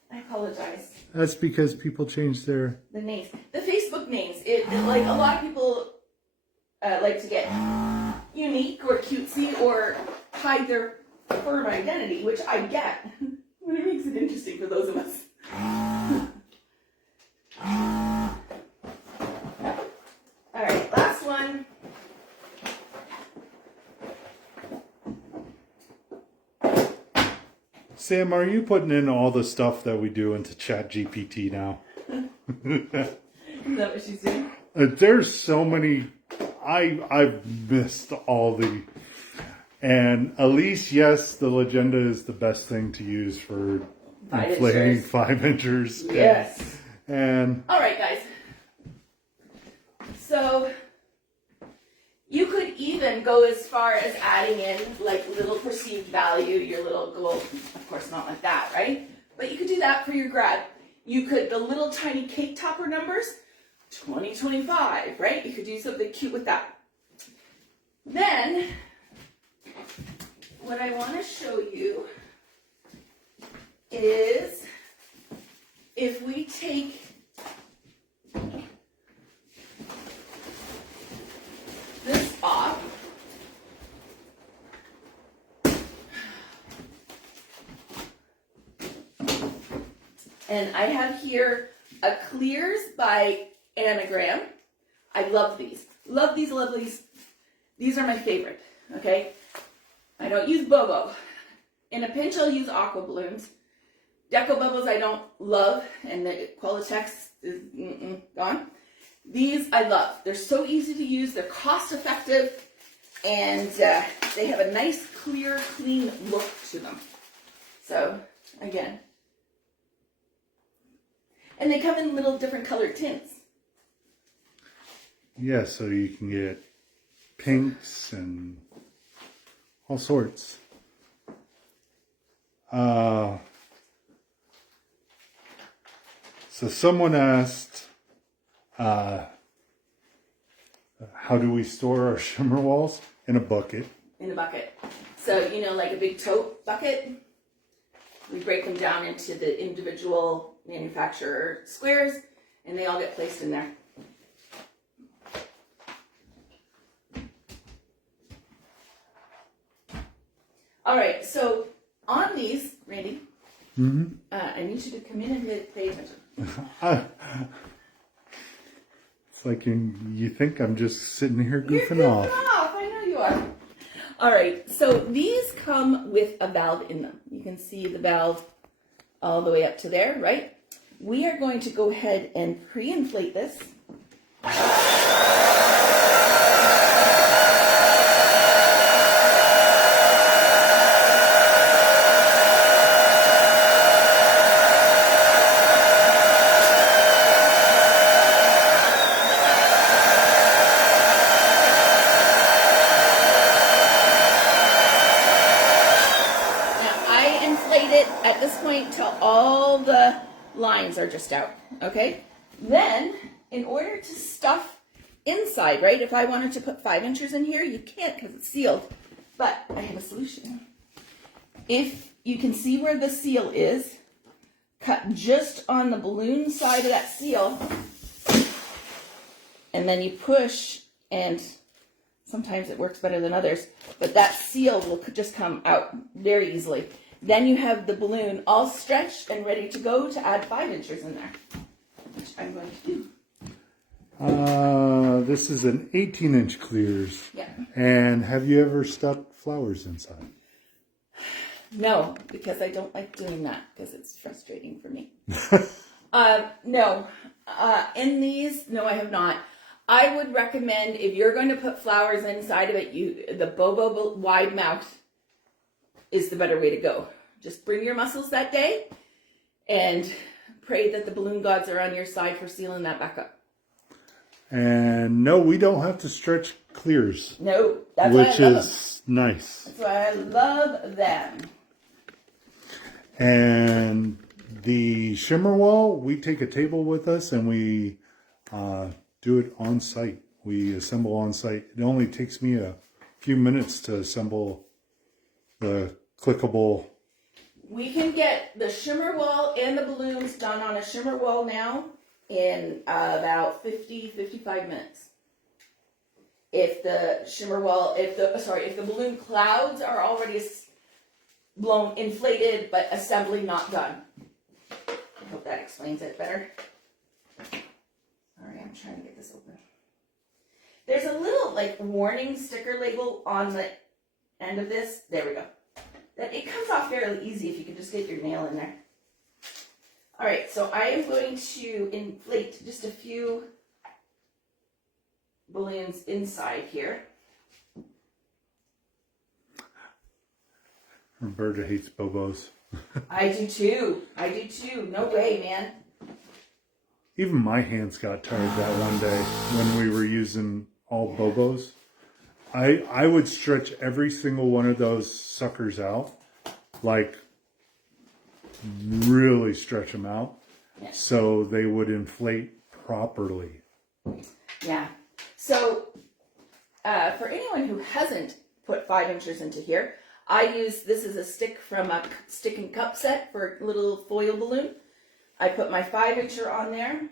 I apologize. That's because people change their... The names, the Facebook names. Like a lot of people like to get unique or cutesy or hide their firm identity, which I get. But it makes it interesting for those of us. All right, last one. Sam, are you putting in all the stuff that we do into ChatGPT now? Is that what she's doing? There's so many. I've missed all the. And Elise, yes, the Legenda is the best thing to use for inflating 5-inchers. Yes. And all right, guys. So you could even go as far as adding in like little perceived value, your little goal. Of course, not like that, right? But you could do that for your grad. You could, the little tiny cake topper numbers, 2025, right? You could do something cute with that. Then, what I want to show you is if we take this off, and I have here a clears by anagram. I love these. Love these lovelies. These are my favorite, okay? I don't use Bobo. In a pinch, I'll use aqua balloons. Deco bubbles I don't love, and the Qualitex is gone. These I love. They're so easy to use. They're cost effective, and they have a nice, clear, clean look to them. So, again. And they come in little different colored tints. yeah, so you can get pinks and all sorts. So someone asked, how do we store our shimmer walls? In a bucket. In a bucket. So, you know, like a big tote bucket, we break them down into the individual manufacturer squares, and they all get placed in there. All right, so on these, Randy, I need you to come in and pay attention. It's like you think I'm just sitting here You're goofing goofing off. off. I know you are. All right, so these come with a valve in them. You can see the valve all the way up to there, right? We are going to go ahead and pre-inflate this. At this point till all the lines are just out, okay? Then, in order to stuff inside, right, if I wanted to put 5-inchers in here, you can't because it's sealed, but I have a solution. If you can see where the seal is, cut just on the balloon side of that seal, and then you push, and sometimes it works better than others, but that seal will just come out very easily. Then you have the balloon all stretched and ready to go to add 5-inchers in there, which I'm going to do. This is an 18-inch clears. Yeah. And have you ever stuck flowers inside? No, because I don't like doing that because it's frustrating for me. No. In these, no, I have not. I would recommend if you're going to put flowers inside of it, the Bobo wide mouth is the better way to go. Just bring your muscles that day and pray that the balloon gods are on your side for sealing that back up. And no, we don't have to stretch clears. No, that's why I love them. Which is nice. That's why I love them. And the shimmer wall, we take a table with us and we do it on site. We assemble on site. It only takes me a few minutes to assemble the clickable. We can get the shimmer wall and the balloons done on a shimmer wall now in about 55 minutes. If the shimmer wall, if the balloon clouds are already blown, inflated, but assembly not done. I hope that explains it better. Sorry, I'm trying to get this open. There's a little like warning sticker label on the end of this. There we go. That it comes off fairly easy if you can just get your nail in there. All right, so I am going to inflate just a few balloons inside here. Roberta hates Bobos. I do too. No way, man. Even my hands got tired that one day when we were using all Bobos. I would stretch every single one of those suckers out, like really stretch them out, so they would inflate properly. Yeah. So for anyone who hasn't put 5 inches into here, I use, this is a stick from a stick and cup set for a little foil balloon. I put my 5-incher on there.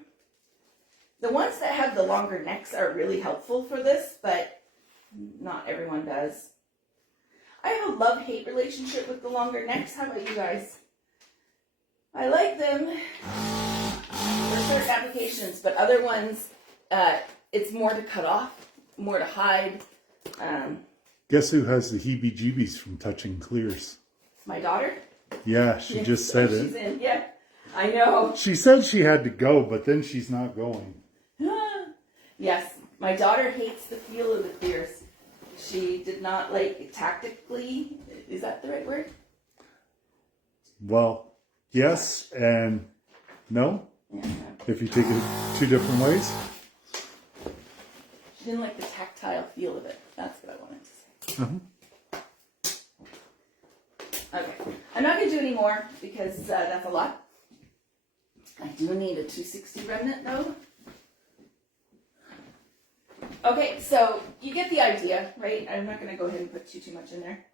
The ones that have the longer necks are really helpful for this, but not everyone does. I have a love-hate relationship with the longer necks. How about you guys? I like them for certain applications, but other ones, it's more to cut off, more to hide. Guess who has the heebie-jeebies from touching clears? My daughter? Yeah, she just said it. She's in, yeah, I know. She said she had to go, but then she's not going. Yes, my daughter hates the feel of the clears. She did not like tactically. Is that the right word? Well, yes and no. Yeah. If you take it 2 different ways. She didn't like the tactile feel of it. That's what I wanted to say. Okay, I'm not going to do any more because that's a lot. I do need a 260 remnant though. Okay, so you get the idea, right? I'm not going to go ahead and put too much in there.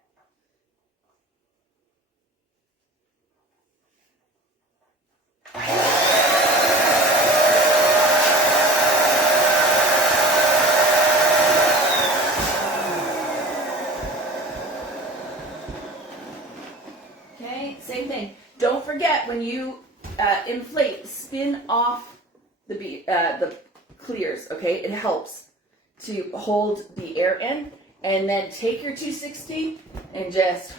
Okay, same thing. Don't forget when you inflate, spin off the clears, okay? It helps to hold the air in, and then take your 260 and just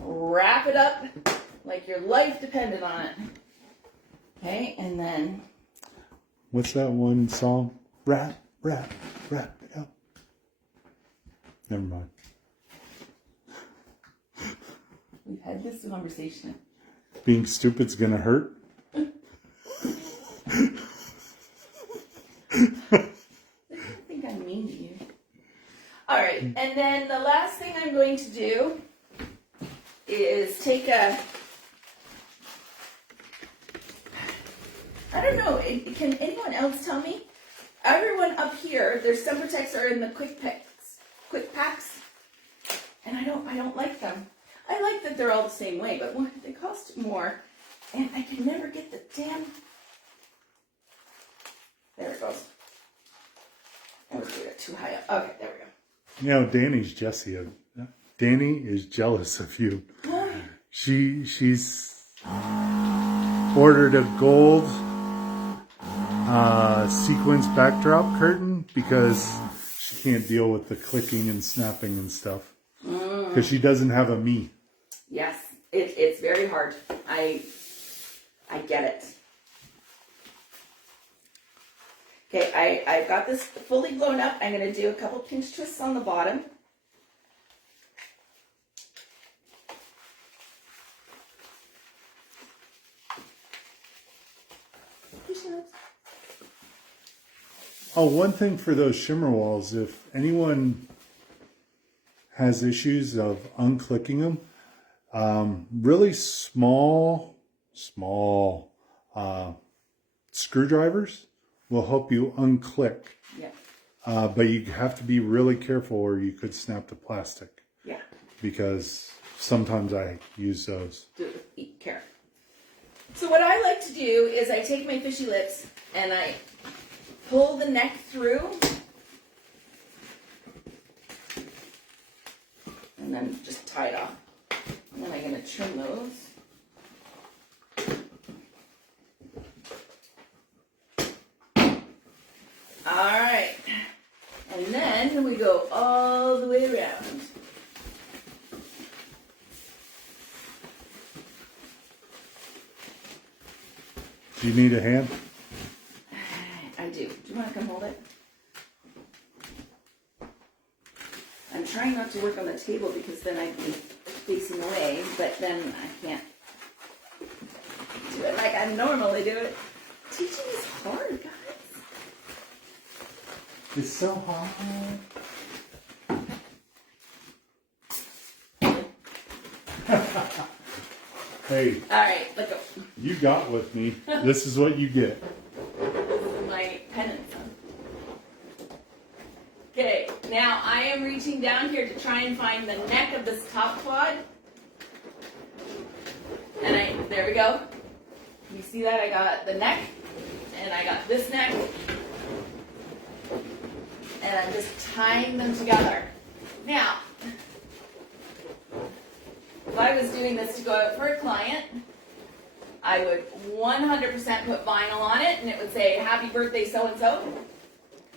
wrap it up like your life depended on it. Okay, and then... What's that one song? Wrap it up. Never mind. We've had this conversation. Being stupid's gonna hurt? I think I'm mean to you. Alright, and then the last thing I'm going to do is take a... I don't know, can anyone else tell me? Everyone up here, their Sempertex are in the quick packs, and I don't like them. I like that they're all the same way, but they cost more, and I can never get the damn... There it goes. I was doing it too high up. Okay, there we go. You know, Danny is jealous of you. Why? She's ordered a gold sequence backdrop curtain because she can't deal with the clicking and snapping and stuff. Because she doesn't have a me. Yes, it's very hard. I get it. Okay, I've got this fully blown up. I'm going to do a couple pinch twists on the bottom. Oh, one thing for those shimmer walls, if anyone has issues of unclicking them, really small screwdrivers will help you unclick Yeah. But you have to be really careful or you could snap the plastic. Yeah. Because sometimes I use those. Do it with care. So what I like to do is I take my fishy lips and I pull the neck through. And then just tie it off. And then I'm going to trim those. Alright. And then we go all the way around. Do you need a hand? I do. Do you want to come hold it? I'm trying not to work on the table because then I'd be facing away, but then I can't do it like I normally do it. Teaching is hard, guys. It's so hard. Hey. Alright, let go. You got with me. This is what you get. This is my penance. Okay, now I am reaching down here to try and find the neck of this top quad. And there we go. You see that? I got the neck, and I got this neck. And I'm just tying them together. Now, if I was doing this to go out for a client, I would 100% put vinyl on it, and it would say, "Happy birthday, so-and-so."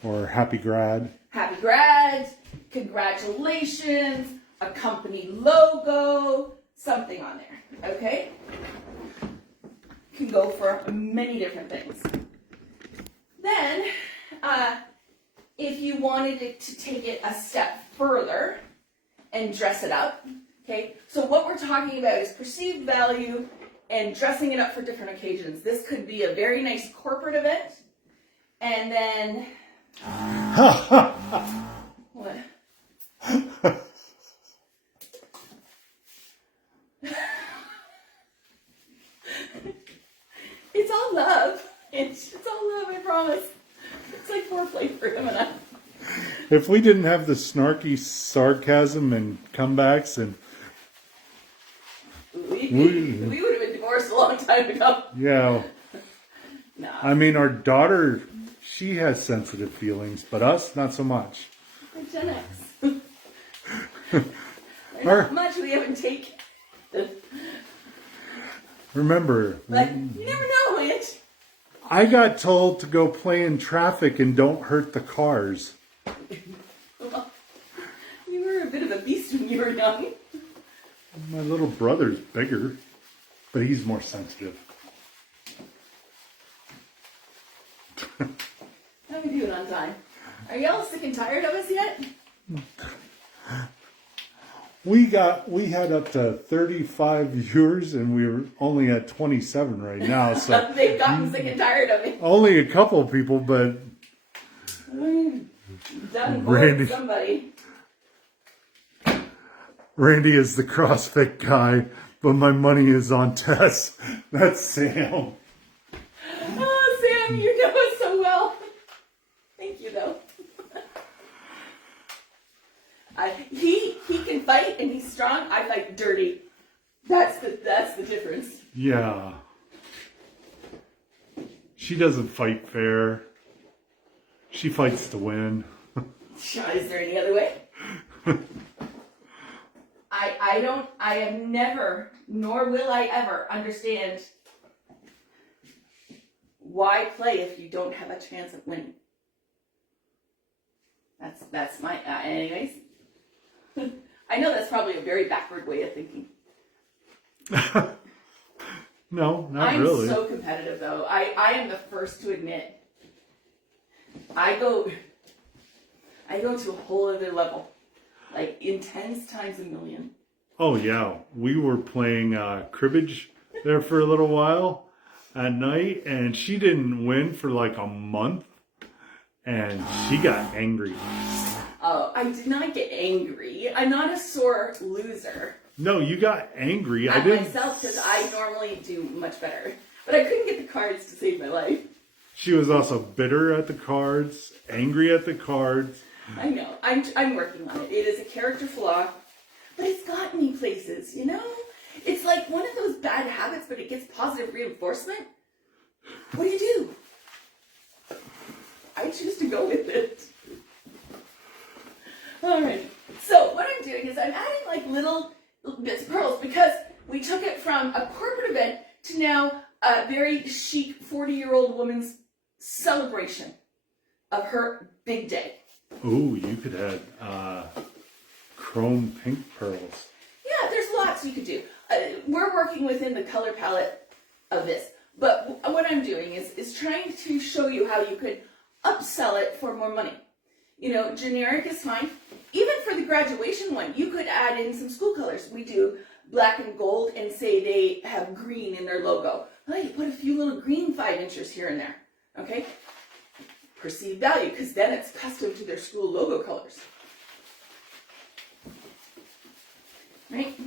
Or happy grad. Happy grad, congratulations, a company logo, something on there, okay? Can go for many different things. Then, if you wanted it to take it a step further and dress it up, okay? So what we're talking about is perceived value and dressing it up for different occasions. This could be a very nice corporate event, and then... What? It's all love. It's all love, I promise. It's like foreplay for him and I. If we didn't have the snarky sarcasm and comebacks and... We would have been divorced a long time ago. Yeah. No. I mean, our daughter, she has sensitive feelings, but us, not so much. Like Gen X. There's not much we haven't taken. Remember, But you never know, Mitch. I got told to go play in traffic and don't hurt the cars. Well, you were a bit of a beast when you were young. My little brother's bigger, but he's more sensitive. How are we doing on time? Are y'all sick and tired of us yet? We had up to 35 viewers, and we were only at 27 right now. So They've gotten sick and tired of me. only a couple of people, but Done Randy. for somebody. Randy is the CrossFit guy, but my money is on Tess. That's Sam. Oh, Sam, you know us so well. Thank you, though. He can fight and he's strong. I fight dirty. That's the difference. Yeah. She doesn't fight fair. She fights to win. Is there any other way? I have never, nor will I ever understand why play if you don't have a chance of winning. That's my, anyways. I know that's probably a very backward way of thinking. No, not really. I'm so competitive, though. I am the first to admit. I go to a whole other level. Like, intense times a million. Oh, yeah. We were playing cribbage there for a little while at night, and she didn't win for like a month, and she got angry. Oh, I did not get angry. I'm not a sore loser. No, you got angry. At myself, because I normally do much better. But I couldn't get the cards to save my life. She was also bitter at the cards, angry at the cards. I know. I'm working on it. It is a character flaw, but it's gotten me places, you know? It's like one of those bad habits, but it gets positive reinforcement. What do? I choose to go with it. All right. So what I'm doing is I'm adding like little bits of pearls because we took it from a corporate event to now a very chic 40-year-old woman's celebration of her big day. Oh, you could add chrome pink pearls. Yeah, there's lots you could do. We're working within the color palette of this. But what I'm doing is trying to show you how you could upsell it for more money. You know, generic is fine. Even for the graduation one, you could add in some school colors. We do black and gold and say they have green in their logo. Well, you put a few little green 5-inchers here and there. Okay? Perceived value, because then it's custom to their school logo colors. Right?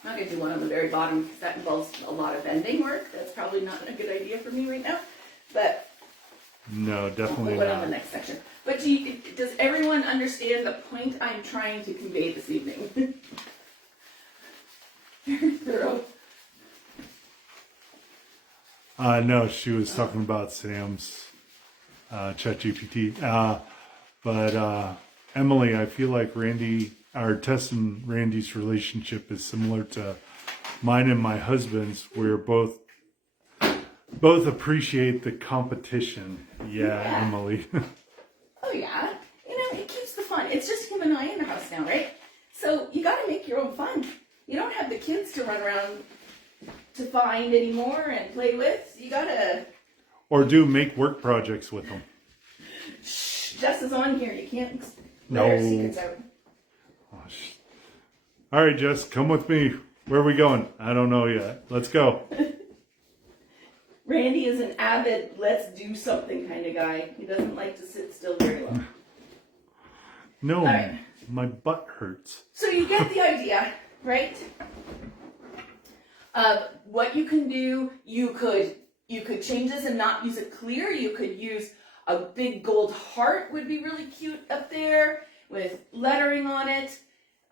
I'm not going to do one on the very bottom because that involves a lot of bending work. That's probably not a good idea for me right now. But no, definitely I'll put it not. on the next section. But does everyone understand the point I'm trying to convey this evening? Very thorough. No, she was talking about Sam's ChatGPT. But Emily, I feel like Tess and Randy's relationship is similar to mine and my husband's. We're both appreciate the competition. Yeah. Emily. Oh yeah. You know, it keeps the fun. It's just him and I in the house now, right? So you got to make your own fun. You don't have the kids to run around to find anymore and play with. You gotta. Or make work projects with them. Shh, Jess is on here. You can't No. let her secrets out. All right, Jess, come with me. Where are we going? I don't know yet. Let's go. Randy is an avid, let's do something kind of guy. He doesn't like to sit still very long. No, right. My butt hurts. So you get the idea, right? Of what you can do. You could change this and not use it clear. You could use a big gold heart would be really cute up there with lettering on it.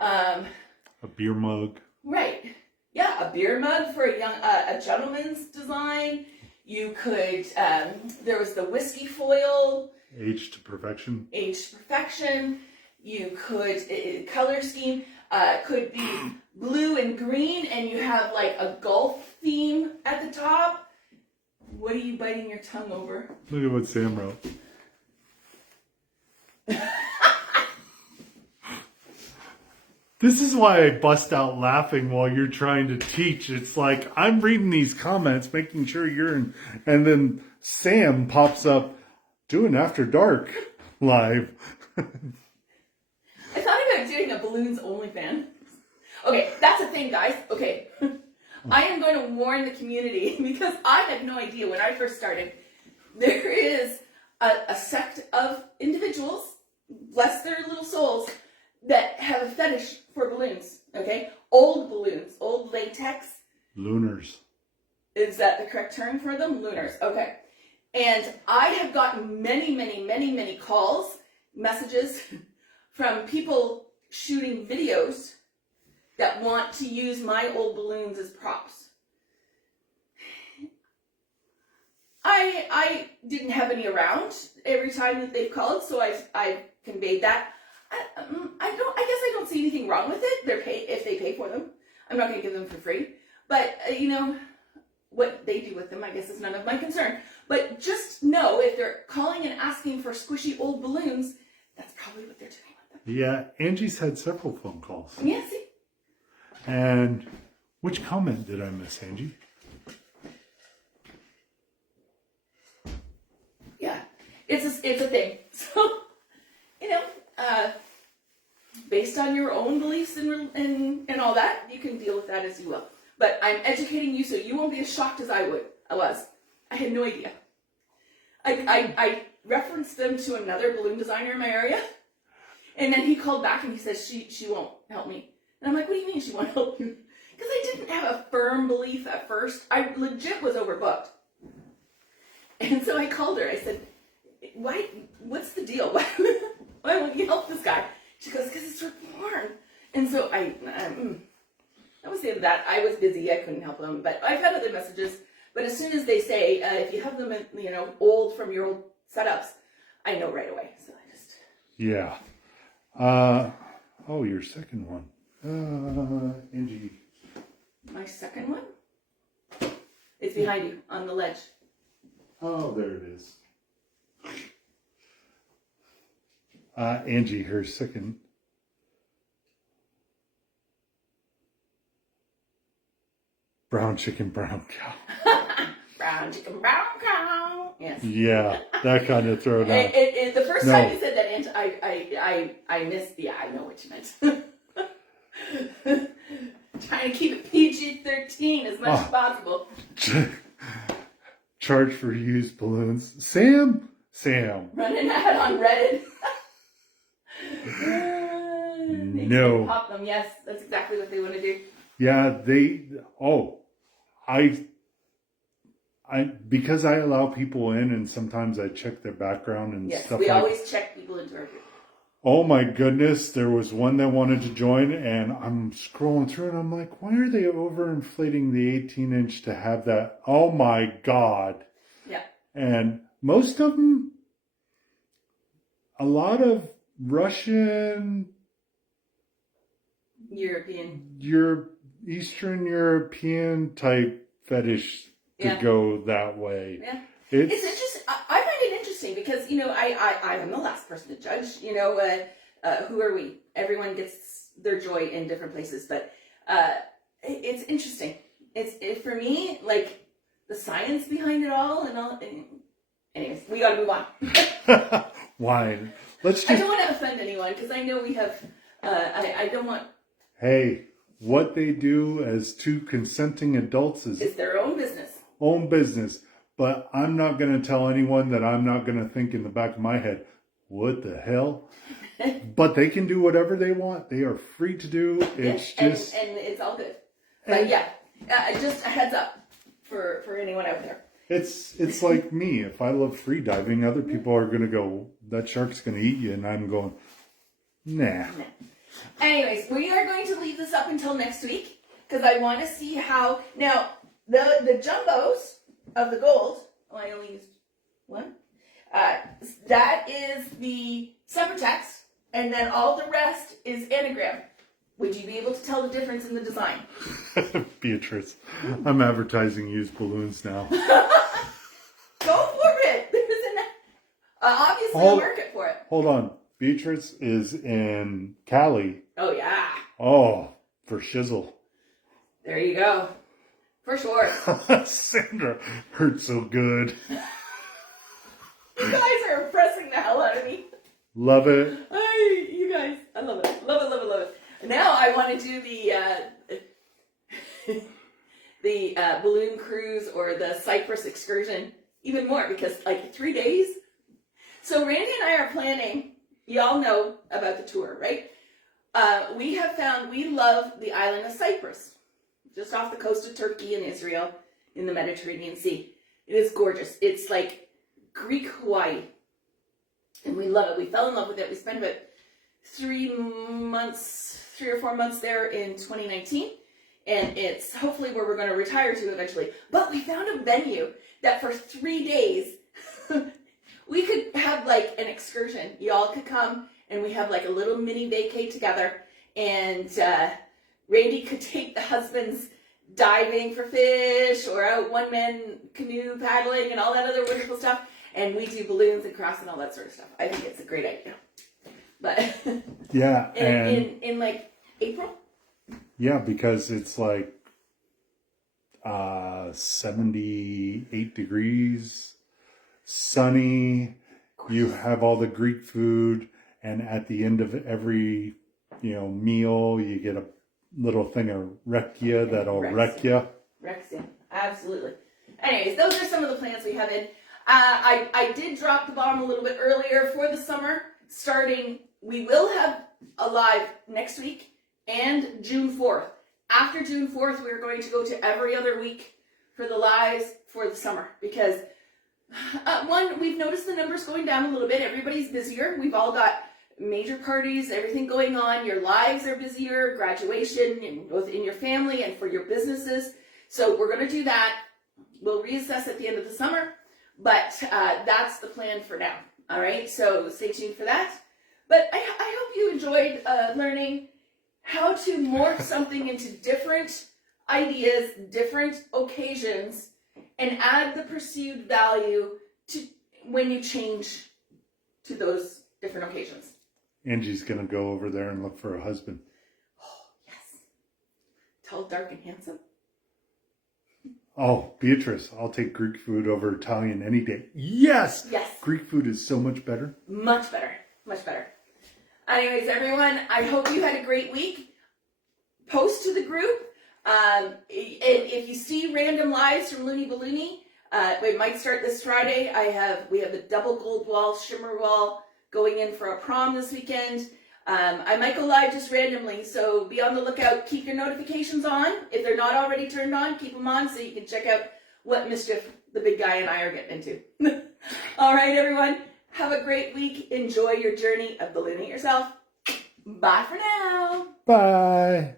A beer mug. Right. Yeah, a beer mug for a gentleman's design. You could, there was the whiskey foil. Aged to perfection. Aged to perfection. You could, color scheme could be blue and green, and you have like a golf theme at the top. What are you biting your tongue over? Look at what Sam wrote. This is why I bust out laughing while you're trying to teach. It's like I'm reading these comments, making sure you're in, and then Sam pops up doing After Dark live. I thought about doing a balloons only fan. Okay, that's a thing, guys. Okay. I am going to warn the community because I had no idea when I first started. There is a sect of individuals, bless their little souls, that have a fetish for balloons, okay? Old balloons, old latex. Lunars. Is that the correct term for them? Lunars, okay. And I have gotten many calls, messages from people shooting videos that want to use my old balloons as props. I didn't have any around every time that they've called, so I've conveyed that. I guess I don't see anything wrong with it. If they pay for them. I'm not going to give them for free. But, you know, what they do with them, I guess, is none of my concern. But just know, if they're calling and asking for squishy old balloons, that's probably what they're doing with them. Yeah, Angie's had several phone calls. Yeah, see? And which comment did I miss, Angie? Yeah, it's a thing. So, you know, based on your own beliefs and all that, you can deal with that as you will. But I'm educating you so you won't be as shocked as I was. I had no idea. I referenced them to another balloon designer in my area, and then he called back and he says she won't help me. And I'm like, what do you mean she won't help you? Because I didn't have a firm belief at first. I legit was overbooked. And so I called her. I said, why, what's the deal? Why won't you help this guy? She goes, because it's her barn. And so that was the end of that. I was busy. I couldn't help them. But I've had other messages. But as soon as they say, if you have them, old from your old setups, I know right away. So I just... Yeah. Your second one. Angie. My second one? It's behind you on the ledge. Oh, there it is. Angie, her second. Brown chicken, brown cow. Brown chicken, brown cow. Yes. Yeah, that kind of throwdown. The first time you said that, I missed. Yeah, I know what you meant. Trying to keep it PG-13 as much as possible. Charge for used balloons. Sam. Running ad on Reddit. No. Pop them. Yes, that's exactly what they want to do. Yeah, because I allow people in and sometimes I check their background and stuff. We always check people into our group. Oh my goodness, there was one that wanted to join and I'm scrolling through and I'm like, why are they overinflating the 18-inch to have that? Oh my God. Yeah. And most of them, a lot of Russian, Eastern European type fetish to go that way. Yeah. It's interesting. I find it interesting because, I am the last person to judge. Who are we? Everyone gets their joy in different places. But it's interesting. It's for me, like, the science behind it all and all. Anyways, we got to move on. Why? I don't want to offend anyone because I know we have, I don't want. Hey, what they do as two consenting adults is their own business. Own business. But I'm not going to tell anyone that I'm not going to think in the back of my head, what the hell? But they can do whatever they want. They are free to do. It's just... And it's all good. But just a heads up for anyone out there. It's like me. If I love free diving, other people are going to go, that shark's going to eat you. And I'm going, nah. Anyways, we are going to leave this up until next week because I want to see how... Now, the jumbos of the gold, I only used one. That is the suffratex, and then all the rest is anagram. Would you be able to tell the difference in the design? Beatrice, I'm advertising used balloons now. Go for it. There's obviously a market for it. Hold on. Beatrice is in Cali. Oh, yeah. Oh, for shizzle. There you go. For sure. Sandra hurt so good. You guys are impressing the hell out of me. Love it. You guys, I love it. Love it, love it, love it. Now I want to do the balloon cruise or the Cyprus excursion even more because 3 days. So Randy and I are planning, y'all know about the tour, right? We have found we love the island of Cyprus. Just off the coast of Turkey and Israel in the Mediterranean Sea. It is gorgeous. It's like Greek Hawaii. And we love it. We fell in love with it. We spent about 3 or 4 months there in 2019. And it's hopefully where we're going to retire to eventually. But we found a venue that for 3 days, we could have an excursion. Y'all could come and we have a little mini vacay together. And Randy could take the husbands diving for fish or out one-man canoe paddling and all that other wonderful stuff. And we do balloons and crafts and all that sort of stuff. I think it's a great idea. But yeah, in April? Yeah, because it's 78 degrees, sunny. You have all the Greek food, and at the end of every meal, you get a little thing of Rekia that'll wreck you. Rexia, absolutely. Anyways, those are some of the plans we have in. I did drop the bomb a little bit earlier for the summer. We will have a live next week and June 4th. After June 4th, we're going to go to every other week for the lives for the summer because one, we've noticed the numbers going down a little bit. Everybody's busier. We've all got major parties, everything going on. Your lives are busier, graduation, both in your family and for your businesses. So we're going to do that. We'll reassess at the end of the summer, but that's the plan for now. All right, so stay tuned for that. But I hope you enjoyed learning how to morph something into different ideas, different occasions, and add the perceived value to when you change to those different occasions. Angie's going to go over there and look for a husband. Oh, yes. Tall, dark, and handsome. Oh, Beatrice, I'll take Greek food over Italian any day. Yes! Yes. Greek food is so much better. Much better. Much better. Anyways, everyone, I hope you had a great week. Post to the group. And if you see random lives from Looney Ballooney, it might start this Friday. We have the double gold wall, shimmer wall going in for a prom this weekend. I might go live just randomly, so be on the lookout. Keep your notifications on. If they're not already turned on, keep them on so you can check out what mischief the big guy and I are getting into. All right, everyone. Have a great week. Enjoy your journey of ballooning yourself. Bye for now. Bye.